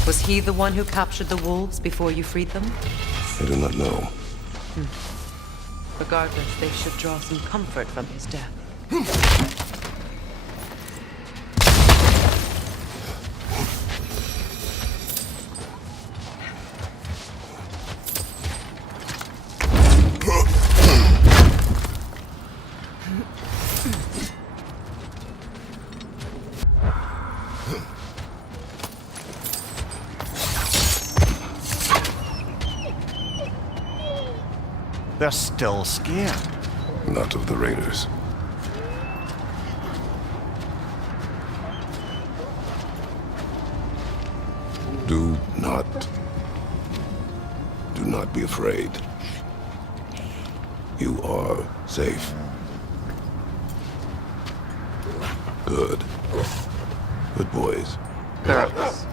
Was he the one who captured the wolves before you freed them? I do not know. Regardless, they should draw some comfort from his death. They're still scared. Not of the raiders. Do not be afraid. You are safe. Good. Good boys. Girls.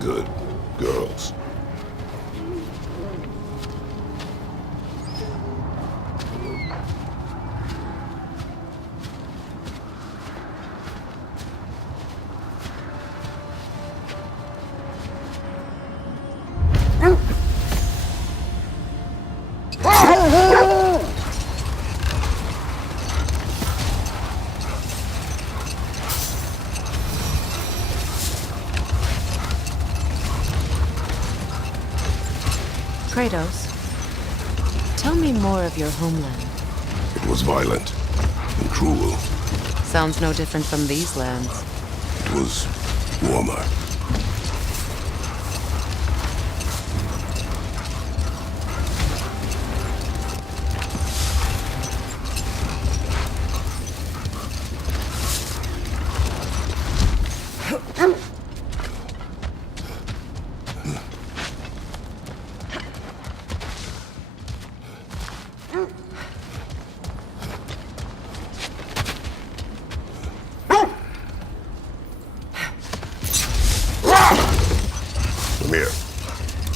Good girls. Kratos, tell me more of your homeland. It was violent and cruel. Sounds no different from these lands. It was warmer.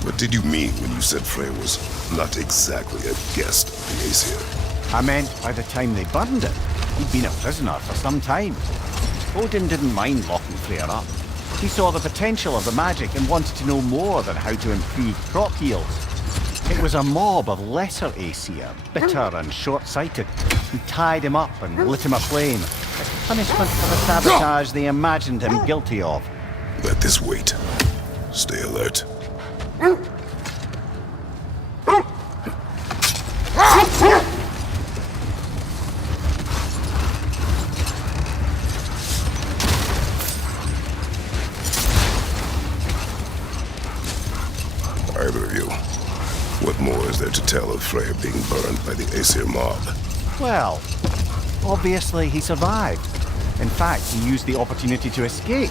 What did you mean when you said Frey was not exactly a guest of the Aesir? I meant by the time they burned it, he'd been a prisoner for some time. Odin didn't mind locking Freyr up. He saw the potential of the magic and wanted to know more than how to improve crop yields. It was a mob of lesser Aesir, bitter and short-sighted, who tied him up and lit him aflame as punishment for the sabotage they imagined him guilty of. Let this wait. Stay alert. Either of you, what more is there to tell of Freyr being burned by the Aesir mob? Well, obviously he survived. In fact, he used the opportunity to escape.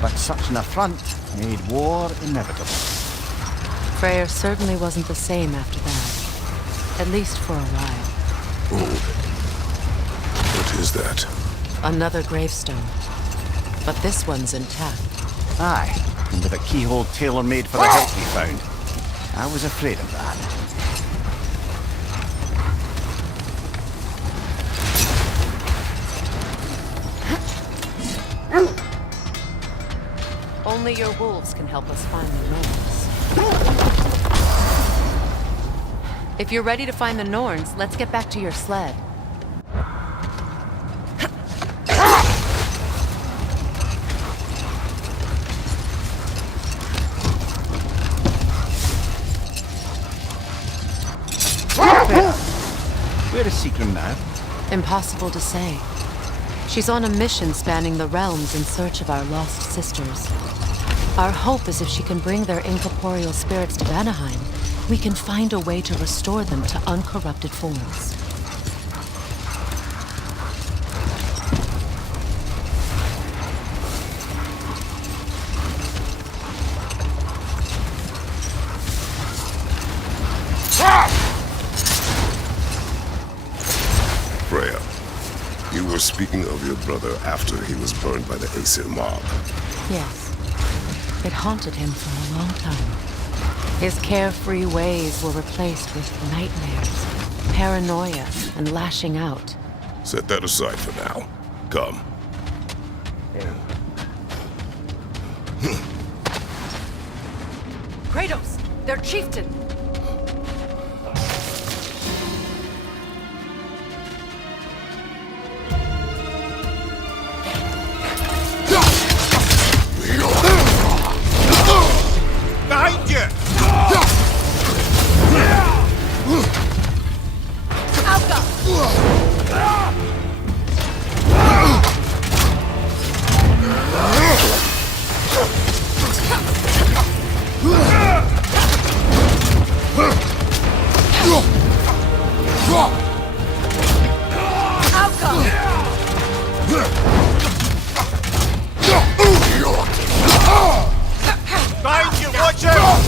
But such an affront made war inevitable. Freyr certainly wasn't the same after that. At least for a while. Oh. What is that? Another gravestone. But this one's intact. Aye, and with a keyhole tailor-made for the hilt we found. I was afraid of that. Only your wolves can help us find the Norns. If you're ready to find the Norns, let's get back to your sled. Where is Seekrim now? Impossible to say. She's on a mission spanning the realms in search of our lost sisters. Our hope is if she can bring their incorporeal spirits to Vanaheim, we can find a way to restore them to uncorrupted forms. Freya, you were speaking of your brother after he was burned by the Aesir mob. Yes. It haunted him for a long time. His carefree ways were replaced with nightmares, paranoia, and lashing out. Set that aside for now. Come. Kratos! Their chieftain! Behind you! Behind you, watch out!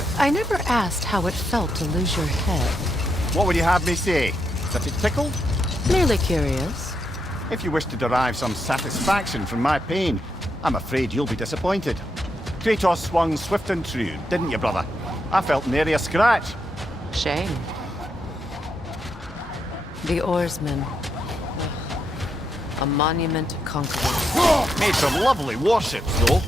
swear, I never asked how it felt to lose your head. What would you have me say? That it tickled? Merely curious. If you wish to derive some satisfaction from my pain, I'm afraid you'll be disappointed. Kratos swung swift and true, didn't you, brother? I felt nary a scratch. Shame. The oarsman. A monument to conquerors. Made some lovely warships, though.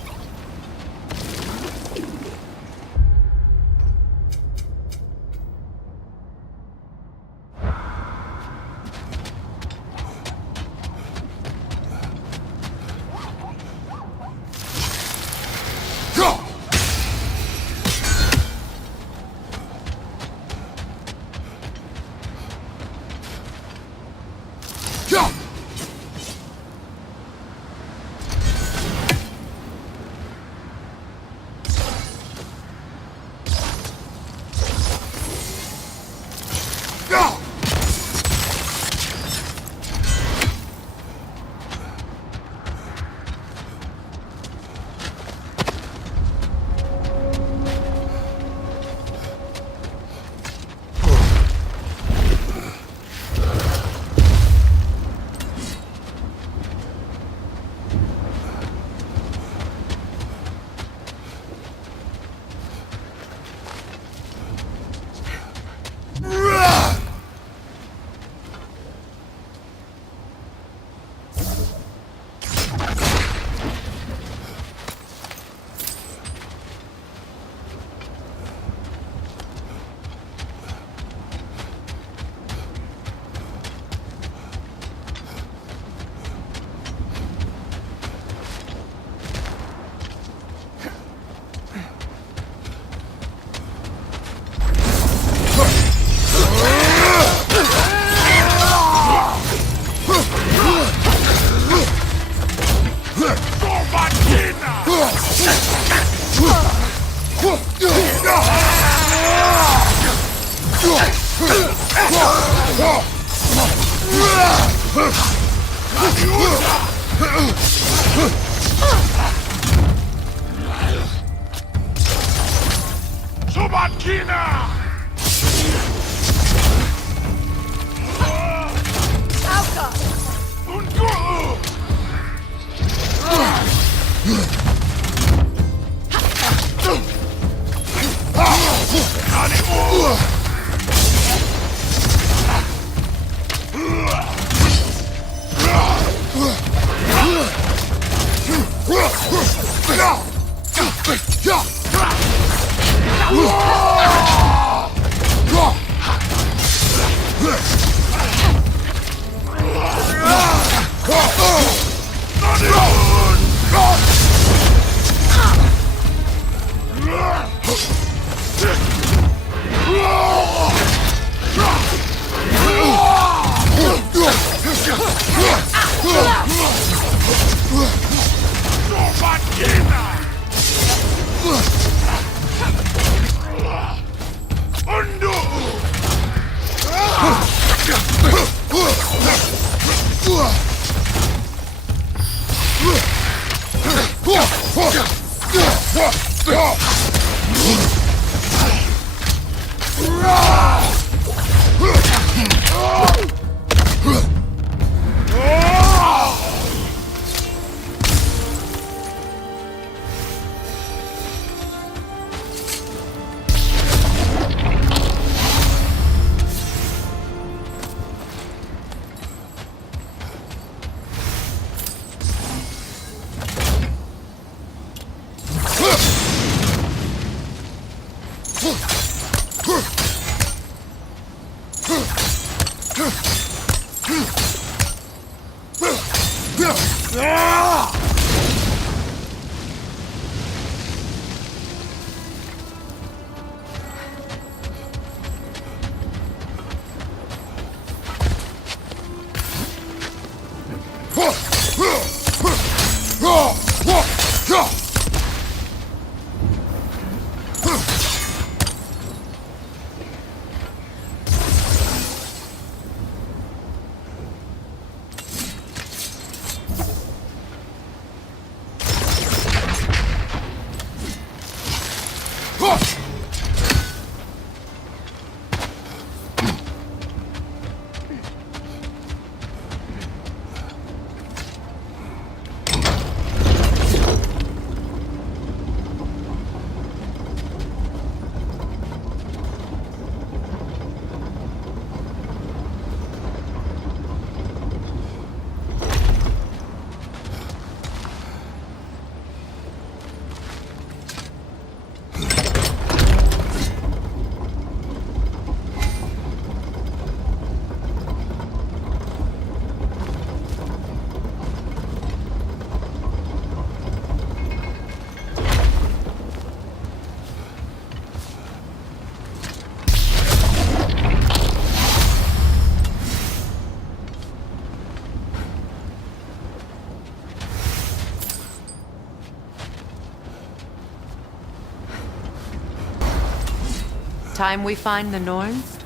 Time we find the Norns?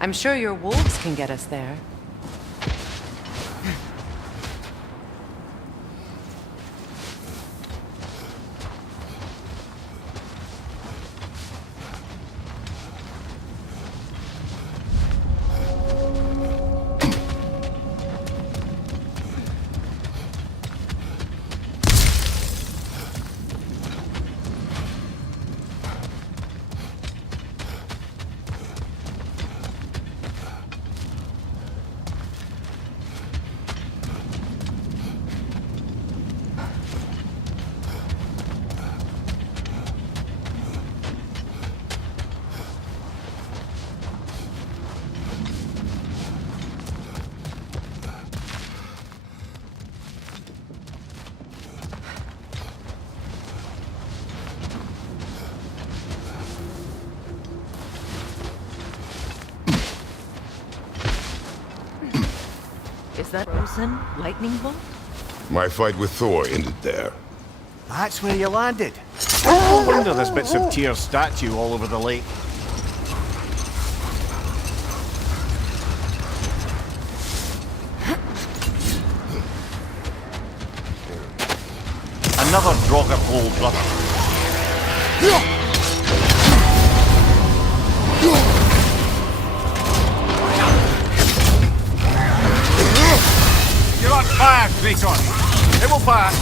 I'm sure your wolves can get us there. Is that frozen lightning bolt? My fight with Thor ended there. That's where you landed. No wonder there's bits of Tyr's statue all over the lake. Another Draugr hole, brother. You're on fire, Kratos. It will pass.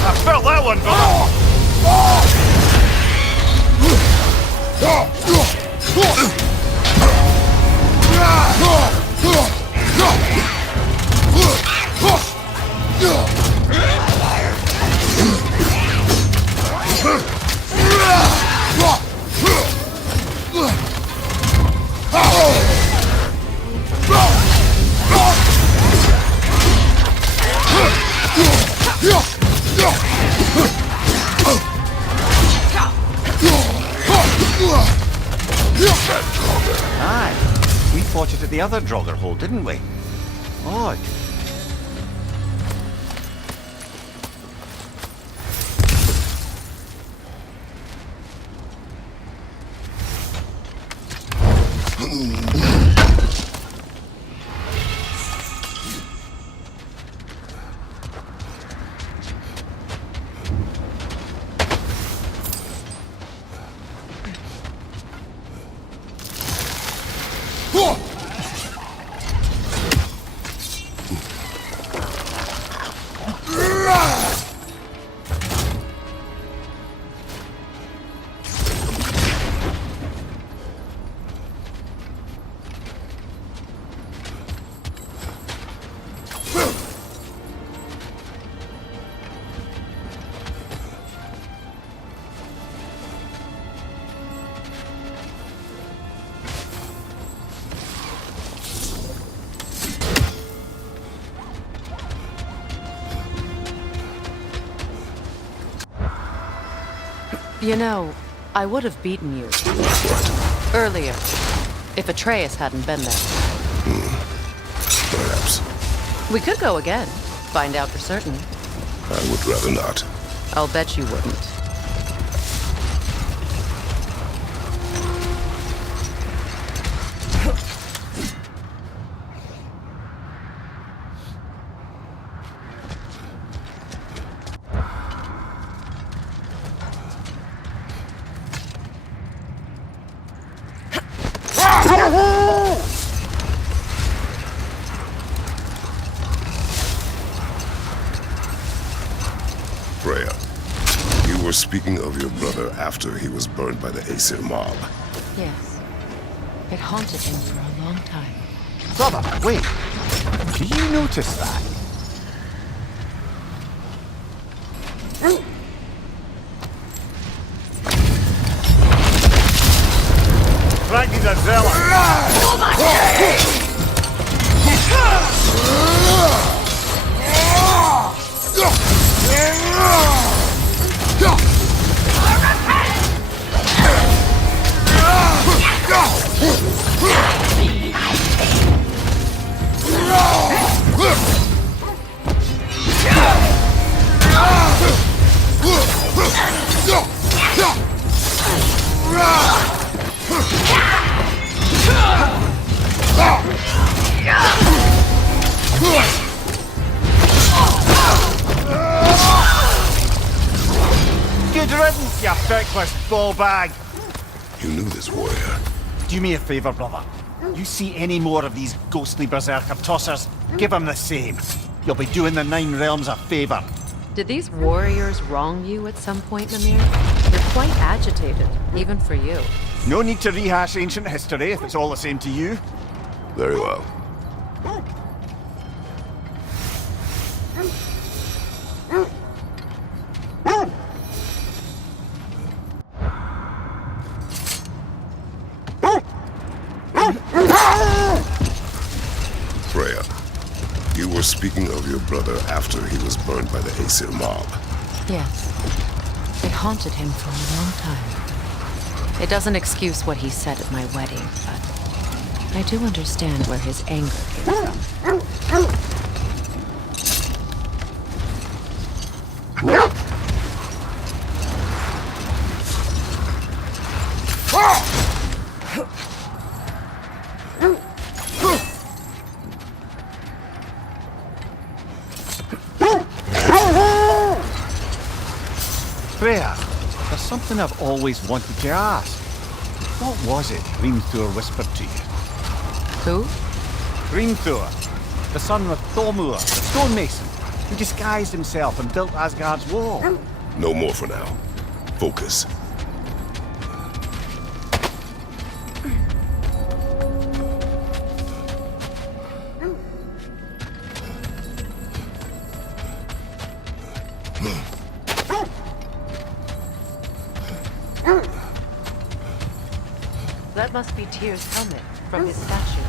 I felt that one, brother! Aye, we fought it at the other Draugr hole, didn't we? Odd. You know, I would have beaten you. Earlier, if Atreus hadn't been there. Perhaps. We could go again, find out for certain. I would rather not. I'll bet you wouldn't. Freya, you were speaking of your brother after he was burned by the Aesir mob. Yes. It haunted him for a long time. Brother, wait. Do you notice that? Good riddance, you feckless ball bag! You knew this warrior. Do me a favor, brother. You see any more of these ghostly berserker tossers, give them the same. You'll be doing the Nine Realms a favor. Did these warriors wrong you at some point, Mimir? You're quite agitated, even for you. No need to rehash ancient history if it's all the same to you. Very well. Freya, you were speaking of your brother after he was burned by the Aesir mob. Yes. It haunted him for a long time. It doesn't excuse what he said at my wedding, but I do understand where his anger came from. Freya, there's something I've always wanted to ask. What was it Thor whispered to you? Who? Thor, the son of Thormur, the stonemason, who disguised himself and built Asgard's wall. No more for now. Focus. That must be Tyr's helmet from his statue.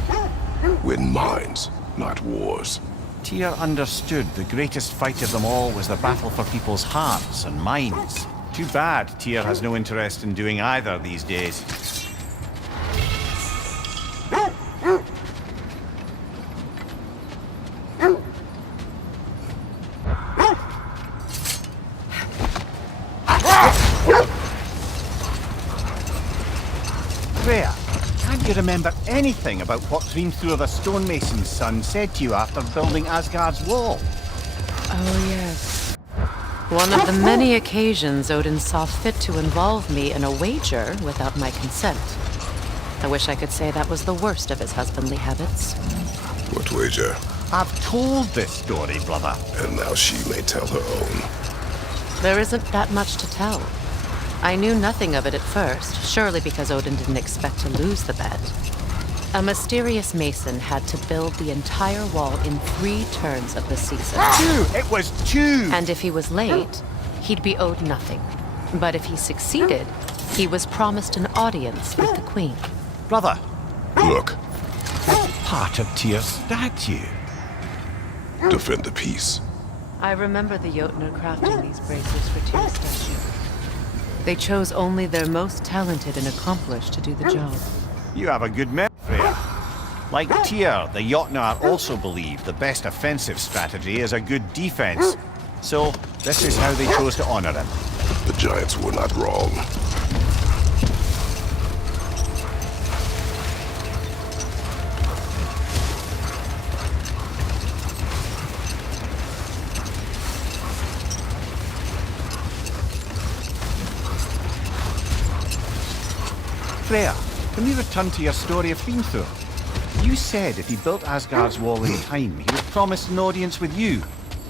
Win minds, not wars. Tyr understood the greatest fight of them all was the battle for people's hearts and minds. Too bad Tyr has no interest in doing either these days. Freya, can't you remember anything about what Thor the stonemason's son said to you after building Asgard's wall? Oh, yes. One of the many occasions Odin saw fit to involve me in a wager without my consent. I wish I could say that was the worst of his husbandly habits. What wager? I've told this story, brother. And now she may tell her own. There isn't that much to tell. I knew nothing of it at first, surely because Odin didn't expect to lose the bet. A mysterious mason had to build the entire wall in 3 turns of the season. 2! It was 2! And if he was late, he'd be owed nothing. But if he succeeded, he was promised an audience with the queen. Brother, Look, that's part of Tyr's statue. defend the peace. I remember the Jotnar crafting these bracelets for Tyr's statue. They chose only their most talented and accomplished to do the job. You have a good memory, Freya. Like Tyr, the Jotnar also believe the best offensive strategy is a good defense. So, this is how they chose to honor him. The giants were not wrong. Freya, can we return to your story of Thor? You said if he built Asgard's wall in time, he was promised an audience with you.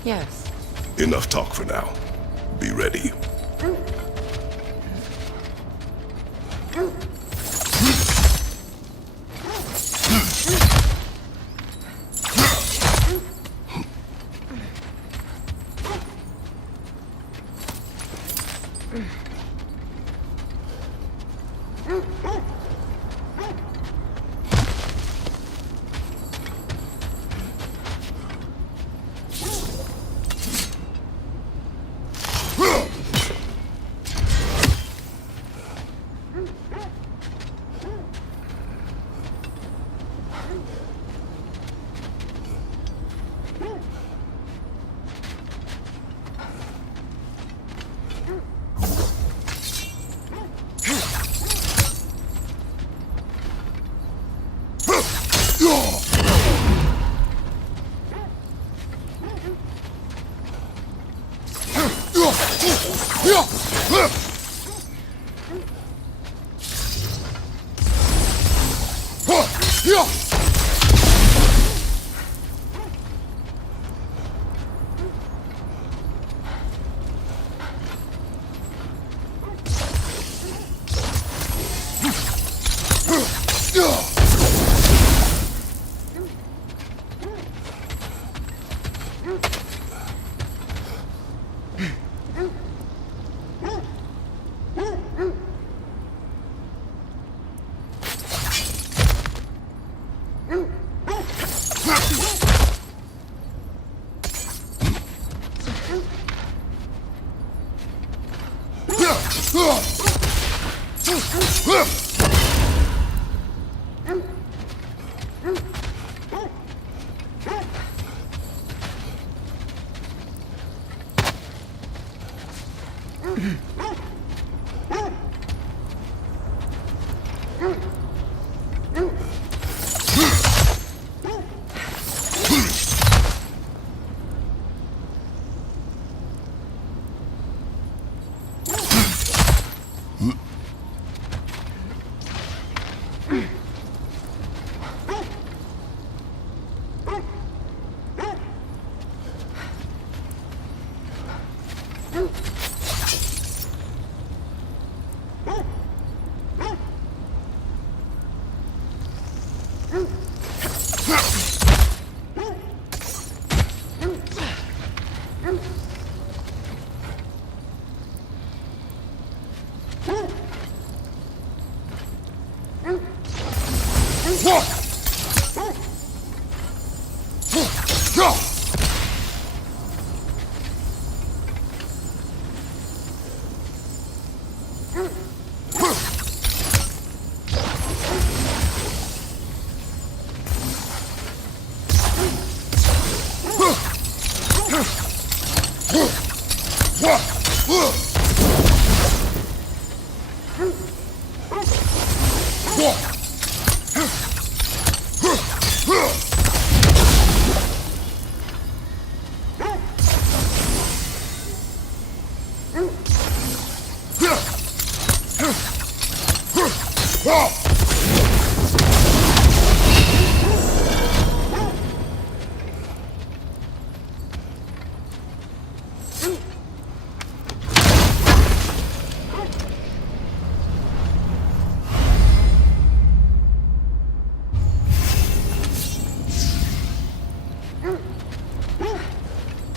Yes. Enough talk for now. Be ready.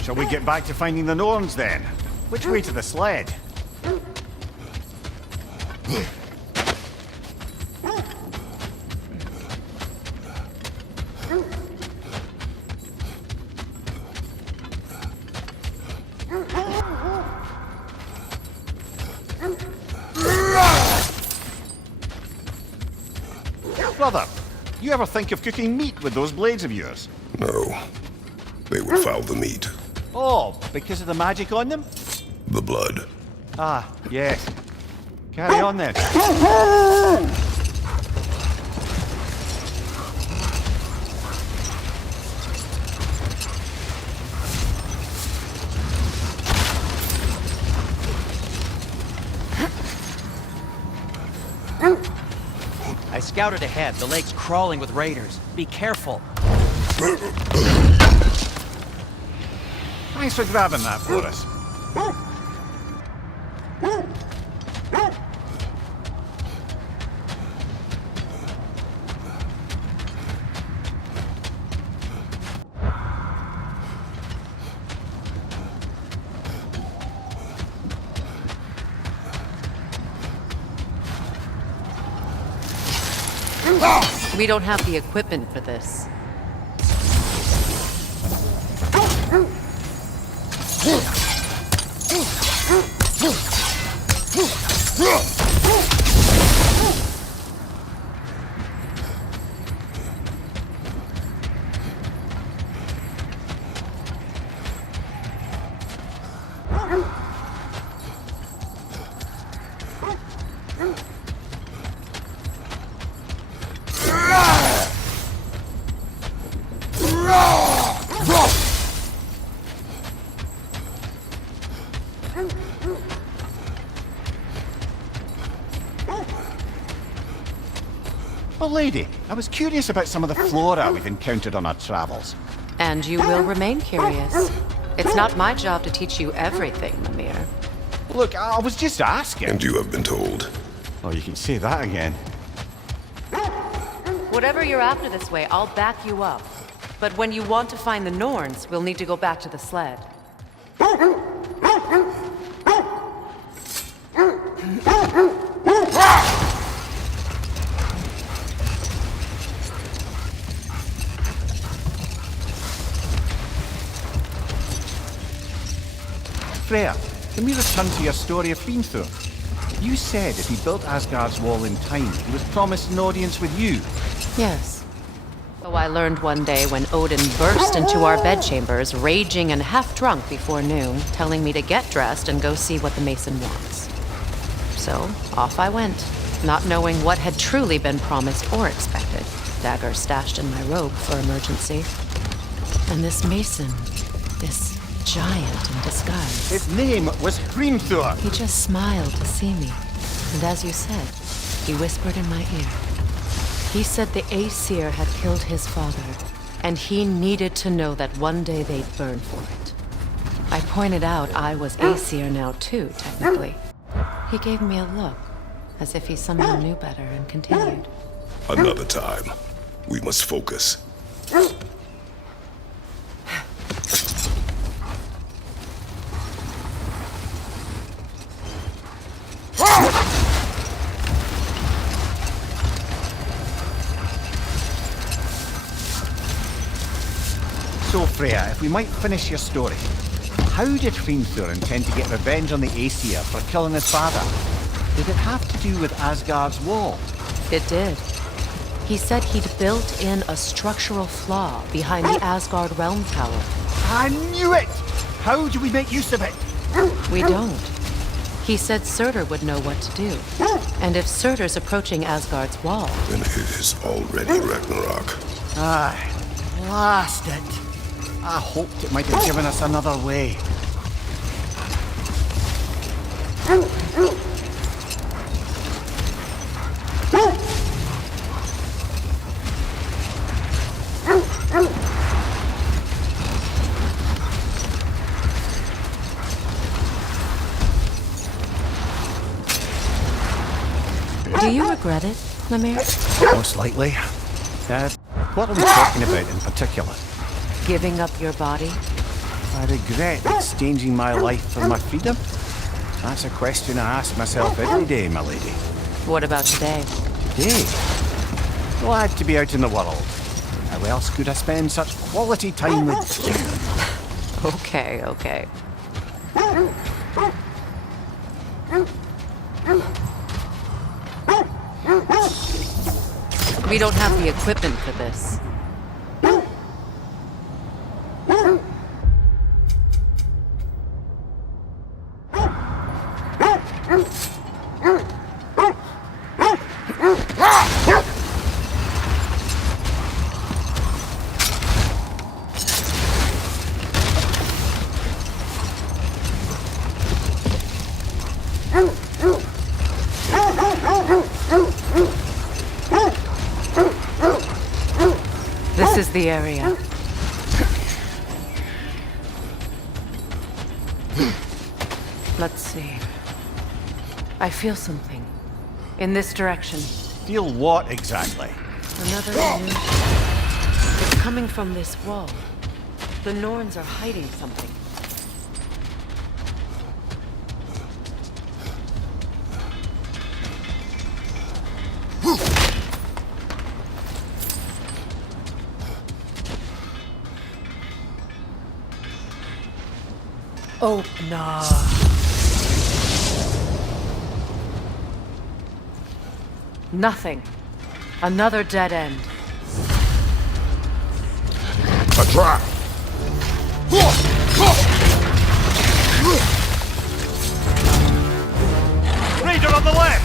Shall we get back to finding the Norns then? Which way to the sled? Brother, you ever think of cooking meat with those blades of yours? No. They would foul the meat. Oh, because of the magic on them? The blood. Ah, yes. Carry on then. I scouted ahead. The lake's crawling with raiders. Be careful. Thanks for grabbing that for us. We don't have the equipment for this. lady. I was curious about some of the flora we've encountered on our travels. And you will remain curious. It's not my job to teach you everything, Mimir. Look, I was just asking. And you have been told. Oh, you can say that again. Whatever you're after this way, I'll back you up. But when you want to find the Norns, we'll need to go back to the sled. Freya, can we return to your story of Fimbulwinter? You said if he built Asgard's wall in time, he was promised an audience with you. Yes. So I learned one day when Odin burst into our bedchambers, raging and half-drunk before noon, telling me to get dressed and go see what the Mason wants. So, off I went, not knowing what had truly been promised or expected. Dagger stashed in my robe for emergency. And this Mason, this giant in disguise. His name was Fimbulwinter. He just smiled to see me. And as you said, he whispered in my ear. He said the Aesir had killed his father, and he needed to know that one day they'd burn for it. I pointed out I was Aesir now too, technically. He gave me a look, as if he somehow knew better, and continued. Another time. We must focus. So, Freya, if we might finish your story. How did Fimbulwinter intend to get revenge on the Aesir for killing his father? Did it have to do with Asgard's wall? It did. He said he'd built in a structural flaw behind the Asgard realm tower. I knew it! How do we make use of it? We don't. He said Surtur would know what to do. And if Surtur's approaching Asgard's wall... Then it is already Ragnarok. Aye. Blast it. I hoped it might have given us another way. Do you regret it, Mimir? Most likely. What are we talking about in particular? Giving up your body? I regret exchanging my life for my freedom? That's a question I ask myself every day, my lady. What about today? Today? Glad to be out in the world. How else could I spend such quality time with you? Okay, okay. We don't have the equipment for this. This is the area. Let's see. I feel something. In this direction. Feel what exactly? Another illusion. It's coming from this wall. The Norns are hiding something. Open up. Nothing. Another dead end. A trap! Raider on the left!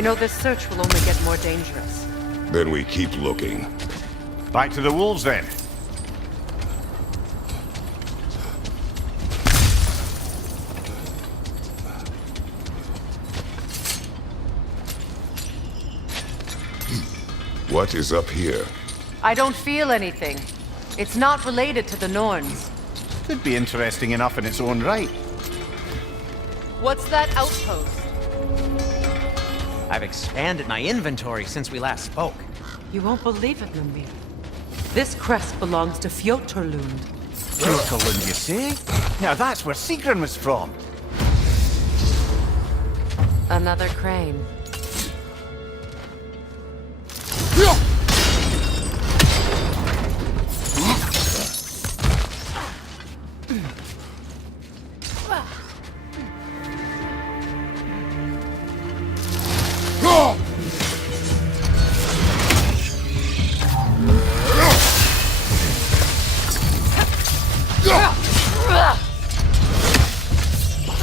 You know, this search will only get more dangerous. Then we keep looking. Back to the wolves, then. What is up here? I don't feel anything. It's not related to the Norns. Could be interesting enough in its own right. What's that outpost? I've expanded my inventory since we last spoke. You won't believe it, Lumbi. This crest belongs to Fjotorlund. Fjotorlund, you say? Now that's where Sigrun was from. Another crane.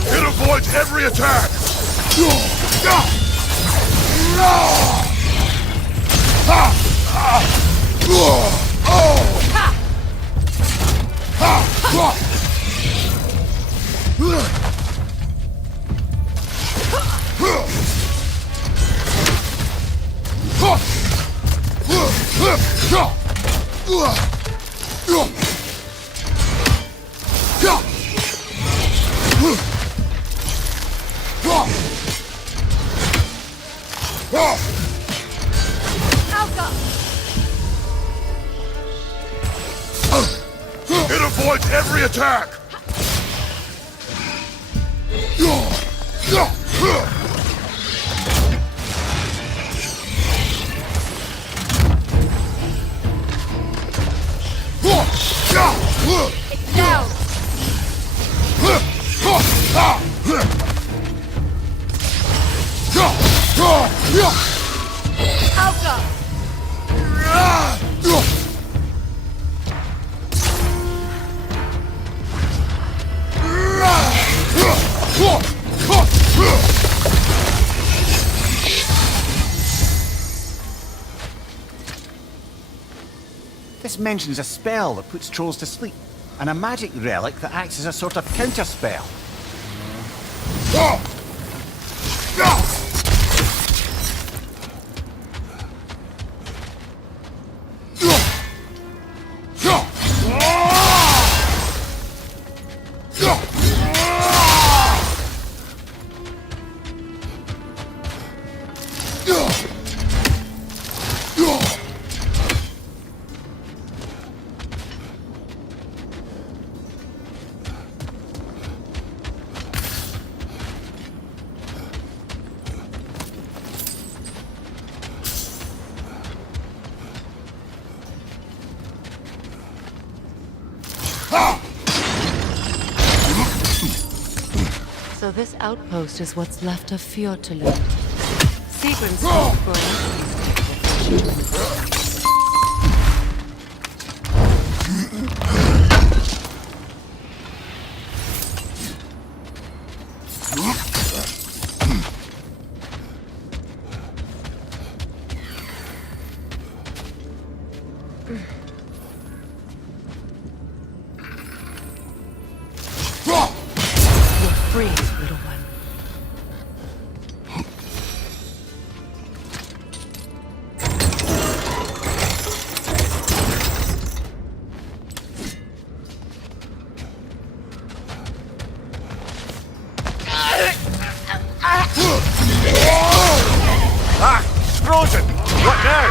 It avoids every attack! It avoids every attack! It's down. Alka. This mentions a spell that puts trolls to sleep, and a magic relic that acts as a sort of counterspell. So this outpost is what's left of Fjotorlund. Sigrun spoke for freeze, little one. Ah! It's frozen! What now?